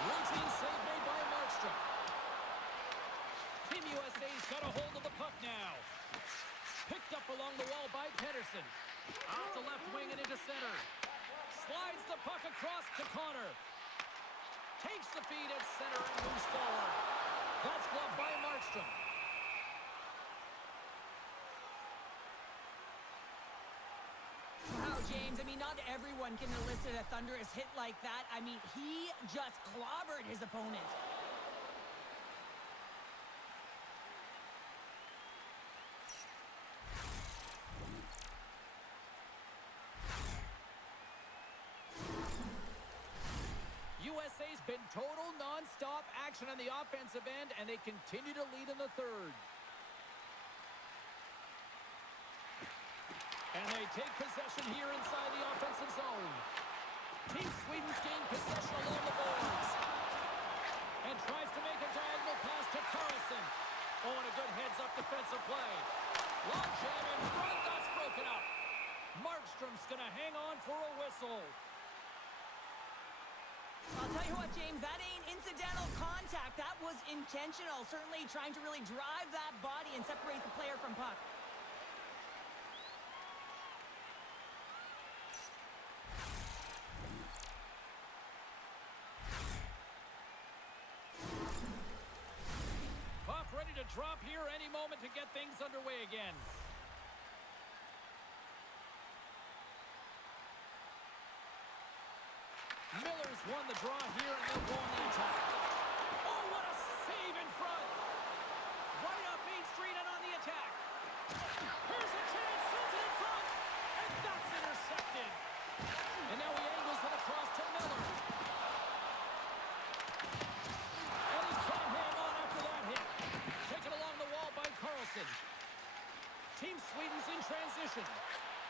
Routine save made by Markstrom. Team USA's got a hold of the puck now. Picked up along the wall by Pedersen. Off the left wing and into center. Slides the puck across to Connor. Takes the feed at center and moves forward. That's gloved by Markstrom. Wow, James, I mean, not everyone can elicit a thunderous hit like that. I mean, he just clobbered his opponent. USA's been total non-stop action on the offensive end, and they continue to lead in the third. And they take possession here inside the offensive zone. Team Sweden's gained possession along the boards. And tries to make a diagonal pass to Karlsson. Oh, and a good heads-up defensive play. Long jam in front, that's broken up. Markstrom's going to hang on for a whistle. I'll tell you what, James, that ain't incidental contact. That was intentional. Certainly trying to really drive that body and separate the player from puck. Puck ready to drop here any moment to get things underway again. Miller's won the draw here, and they'll go on the attack. Oh, what a save in front! Right up Main Street and on the attack. Here's a chance, sends it in front, and that's intercepted. And now he angles it across to Miller. And he can't hang on after that hit. Taken along the wall by Karlsson. Team Sweden's in transition.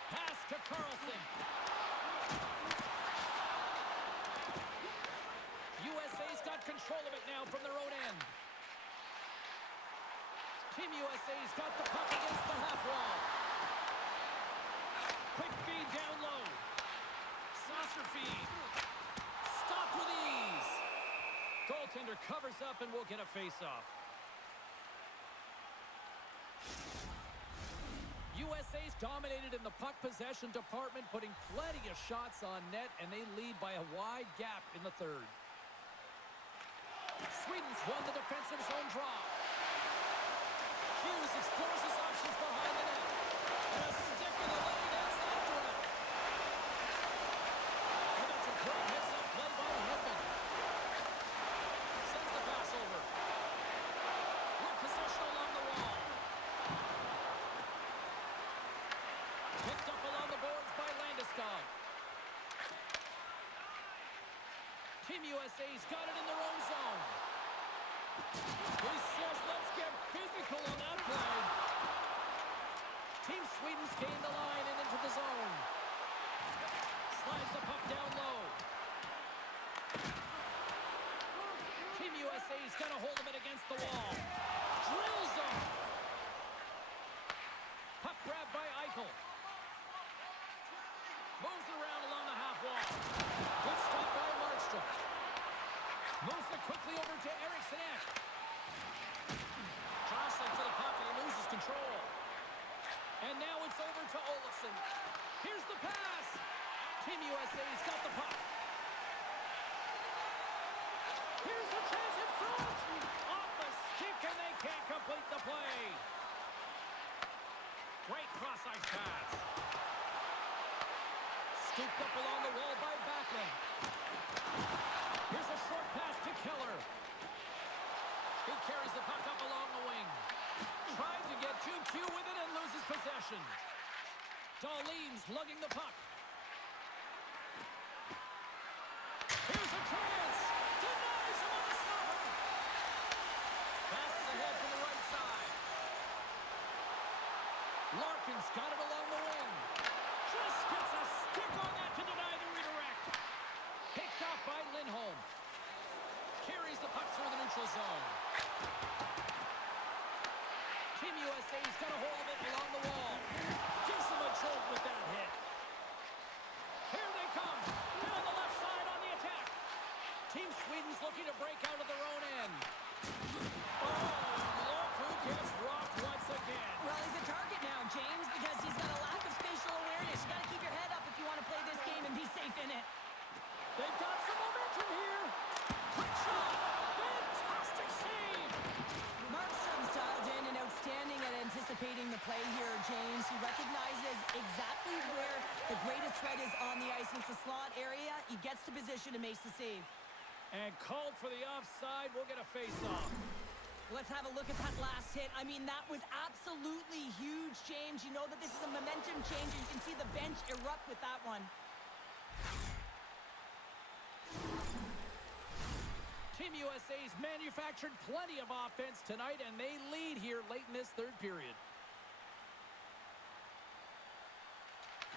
Pass to Karlsson. USA's got control of it now from their own end. Team USA's got the puck against the half wall. Quick feed down low. Saucer feed. Stop with ease. Goaltender covers up and will get a face-off. USA's dominated in the puck possession department, putting plenty of shots on net, and they lead by a wide gap in the third. Sweden's won the defensive zone draw. Hughes explores his options behind the net. And a stick in the lane ends that threat. And that's a great heads-up play by Hedman. Sends the pass over. With possession along the wall. Picked up along the boards by Landeskog. Team USA's got it in their own zone. He says, let's get physical on that play. Team Sweden's gained the line and into the zone. Slides the puck down low. Team USA's got a hold of it against the wall. Drills him. Puck grabbed by Eichel. Moves it around along the half wall. Good stop by Markstrom. Moves it quickly over to Eriksson Ek. Jostling for the puck and he loses control. And now it's over to Olofsson. Here's the pass. Team USA's got the puck. Here's a chance in front. Off the stick and they can't complete the play. Great cross-ice pass. Scooped up along the wall by Backlund. Here's a short pass to Keller. He carries the puck up along the wing. Trying to get too cute with it and loses possession. Dahlin's lugging the puck. Here's a chance. Denies him on the stopper. Passes ahead to the right side. Larkin's got it along the wing. Just gets a stick on that to deny the redirect. Picked up by Lindholm. Carries the puck through the neutral zone. Team USA's got a hold of it along the wall. Gives them a jolt with that hit. Here they come. Down the left side on the attack. Team Sweden's looking to break out of their own end. Oh, look who gets rocked once again. Well, he's a target now, James, because he's got a lack of spatial awareness. You got to keep your head up if you want to play this game and be safe in it. They've got some momentum here. Quick shot. Fantastic save. Markstrom's dialed in and outstanding at anticipating the play here, James. He recognizes exactly where the greatest threat is on the ice. It's the slot area. He gets to position and makes the save. And called for the offside. We'll get a face-off. Let's have a look at that last hit. I mean, that was absolutely huge, James. You know that this is a momentum changer. You can see the bench erupt with that one. Team USA's manufactured plenty of offense tonight, and they lead here late in this third period.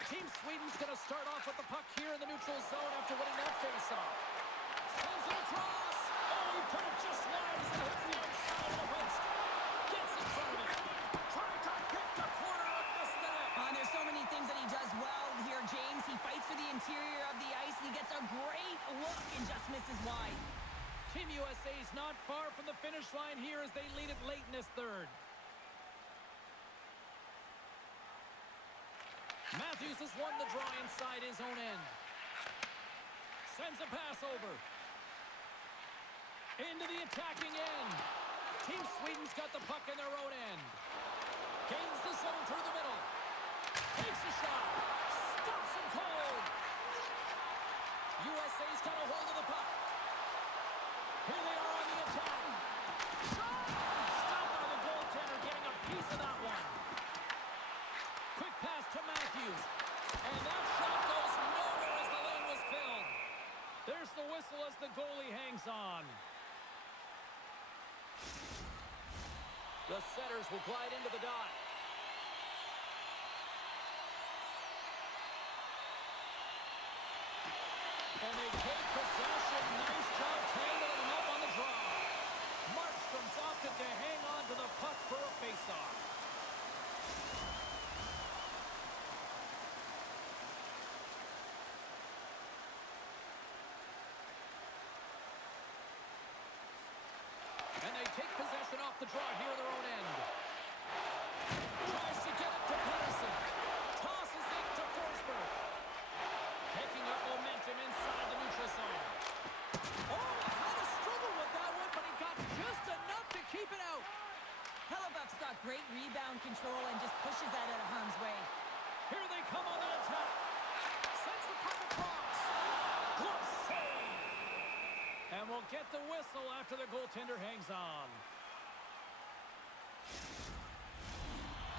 Team Sweden's going to start off with the puck here in the neutral zone after winning that face-off. Sends it across. Oh, he put it just wide as it hits the outside of the post. Gets in front of it. Trying to pick the corner and miss the net. There's so many things that he does well here, James. He fights for the interior of the ice, and he gets a great look and just misses wide. Team USA's not far from the finish line here as they lead it late in this third. Matthews has won the draw inside his own end. Sends a pass over. Into the attacking end. Team Sweden's got the puck in their own end. Gains the zone through the middle. Takes a shot. Stops him cold. USA's got a hold of the puck. Here they are on the attack. Shot! Stopped by the goaltender, getting a piece of that one. Quick pass to Matthews. And that shot goes nowhere as the lane was filled. There's the whistle as the goalie hangs on. The setters will glide into the dot. And they take possession. Nice job tangling them up on the draw. Markstrom's opted to hang on to the puck for a face-off. And they take possession off the draw here in their own end. Tries to get it to Pedersen. Tosses it to Forsberg. Picking up momentum inside the neutral zone. Oh, had a struggle with that one, but he got just enough to keep it out. Hellebuck's got great rebound control and just pushes that out of harm's way. Here they come on the attack. Sends the puck across. Glove save. And we'll get the whistle after the goaltender hangs on.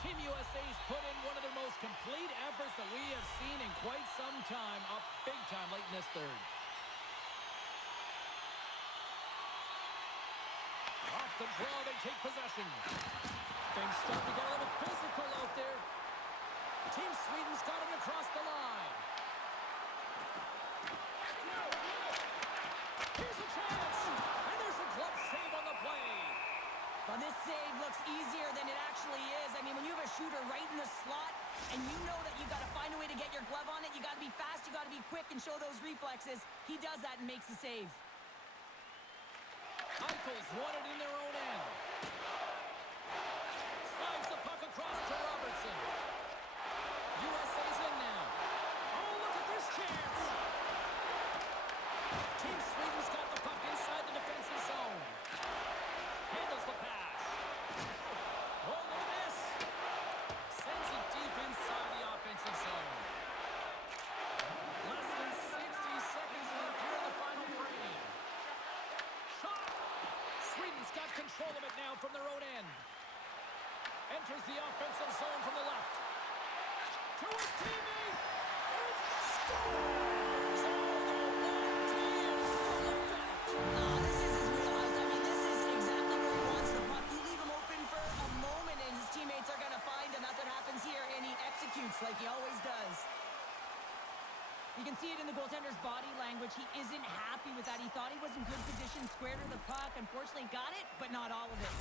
Team USA's put in one of their most complete efforts that we have seen in quite some time, up big time late in this third. Off the draw, they take possession. Things start to get a little physical out there. Team Sweden's got it across the line. Here's a chance, and there's a glove save on the play. Well, this save looks easier than it actually is. I mean, when you have a shooter right in the slot, and you know that you got to find a way to get your glove on it, you got to be fast, you got to be quick, and show those reflexes. He does that and makes the save. Eichel's won it in their own end. Slides the puck across to Robertson. USA's in now. Oh, look at this chance. Team Sweden's got the puck inside the defensive zone. Handles the pass. Oh, look at this. Sends it deep inside the offensive zone. Less than 60 seconds left here in the final frame. Shot. Sweden's got control of it now from their own end. Enters the offensive zone from the left. To his teammate. It's scores! Oh, the 1D in full effect. This is his wheelhouse. I mean, this is exactly where he wants the puck. You leave him open for a moment, and his teammates are going to find him. That's what happens here. like he always does. You can see it in the goaltender's body language. He isn't happy with that. He thought he was in good position, square to the puck. Unfortunately, got it, but not all of it.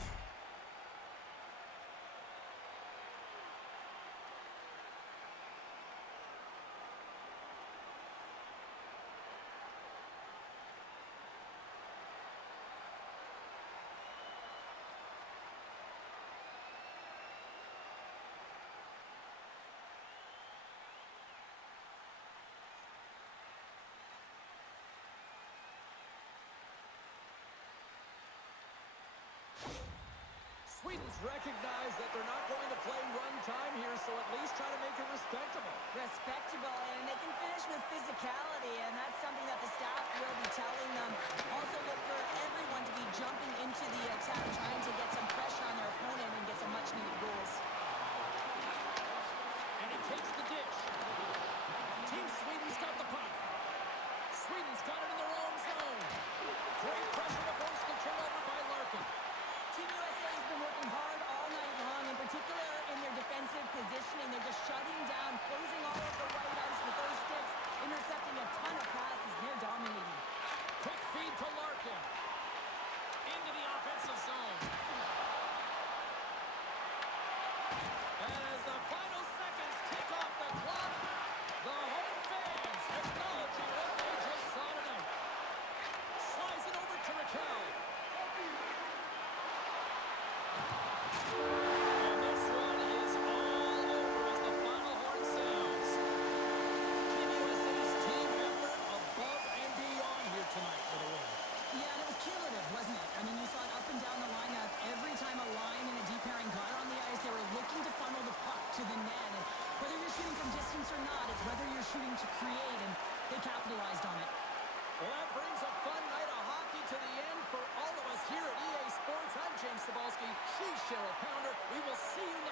Sweden's recognized that they're not going to play run time here, so at least try to make it respectable. Respectable, and they can finish with physicality, and that's something that the staff will be telling them. Also look for everyone to be jumping into the attack, trying to get some pressure on their opponent and get some much-needed goals. And he takes the dish. Team Sweden's got the puck. Sweden's got it in their own zone. Great pressure to force the turnover by Larkin. Team USA has been working hard all night long, in particular in their defensive positioning. They're just shutting down, closing all of the white ice with those sticks, intercepting a ton of passes, and they're dominating. Quick feed to Larkin. Into the offensive zone. And as the final seconds tick off the clock, the home fans acknowledging what they just saw tonight. Slides it over to Raquel. And this one is all over as the final horn sounds. Team USA's team effort above and beyond here tonight for the win. Yeah, and it was cumulative, wasn't it? I mean, you saw it up and down the lineup. Every time a line and a deep pairing got on the ice, they were looking to funnel the puck to the net. And whether you're shooting from distance or not, it's whether you're shooting to create, and they capitalized on it. Well, that brings a fun night of hockey to the end for all of us here at EA Sports. I'm James Cebulski. She's Cheryl Pounder. We will see you next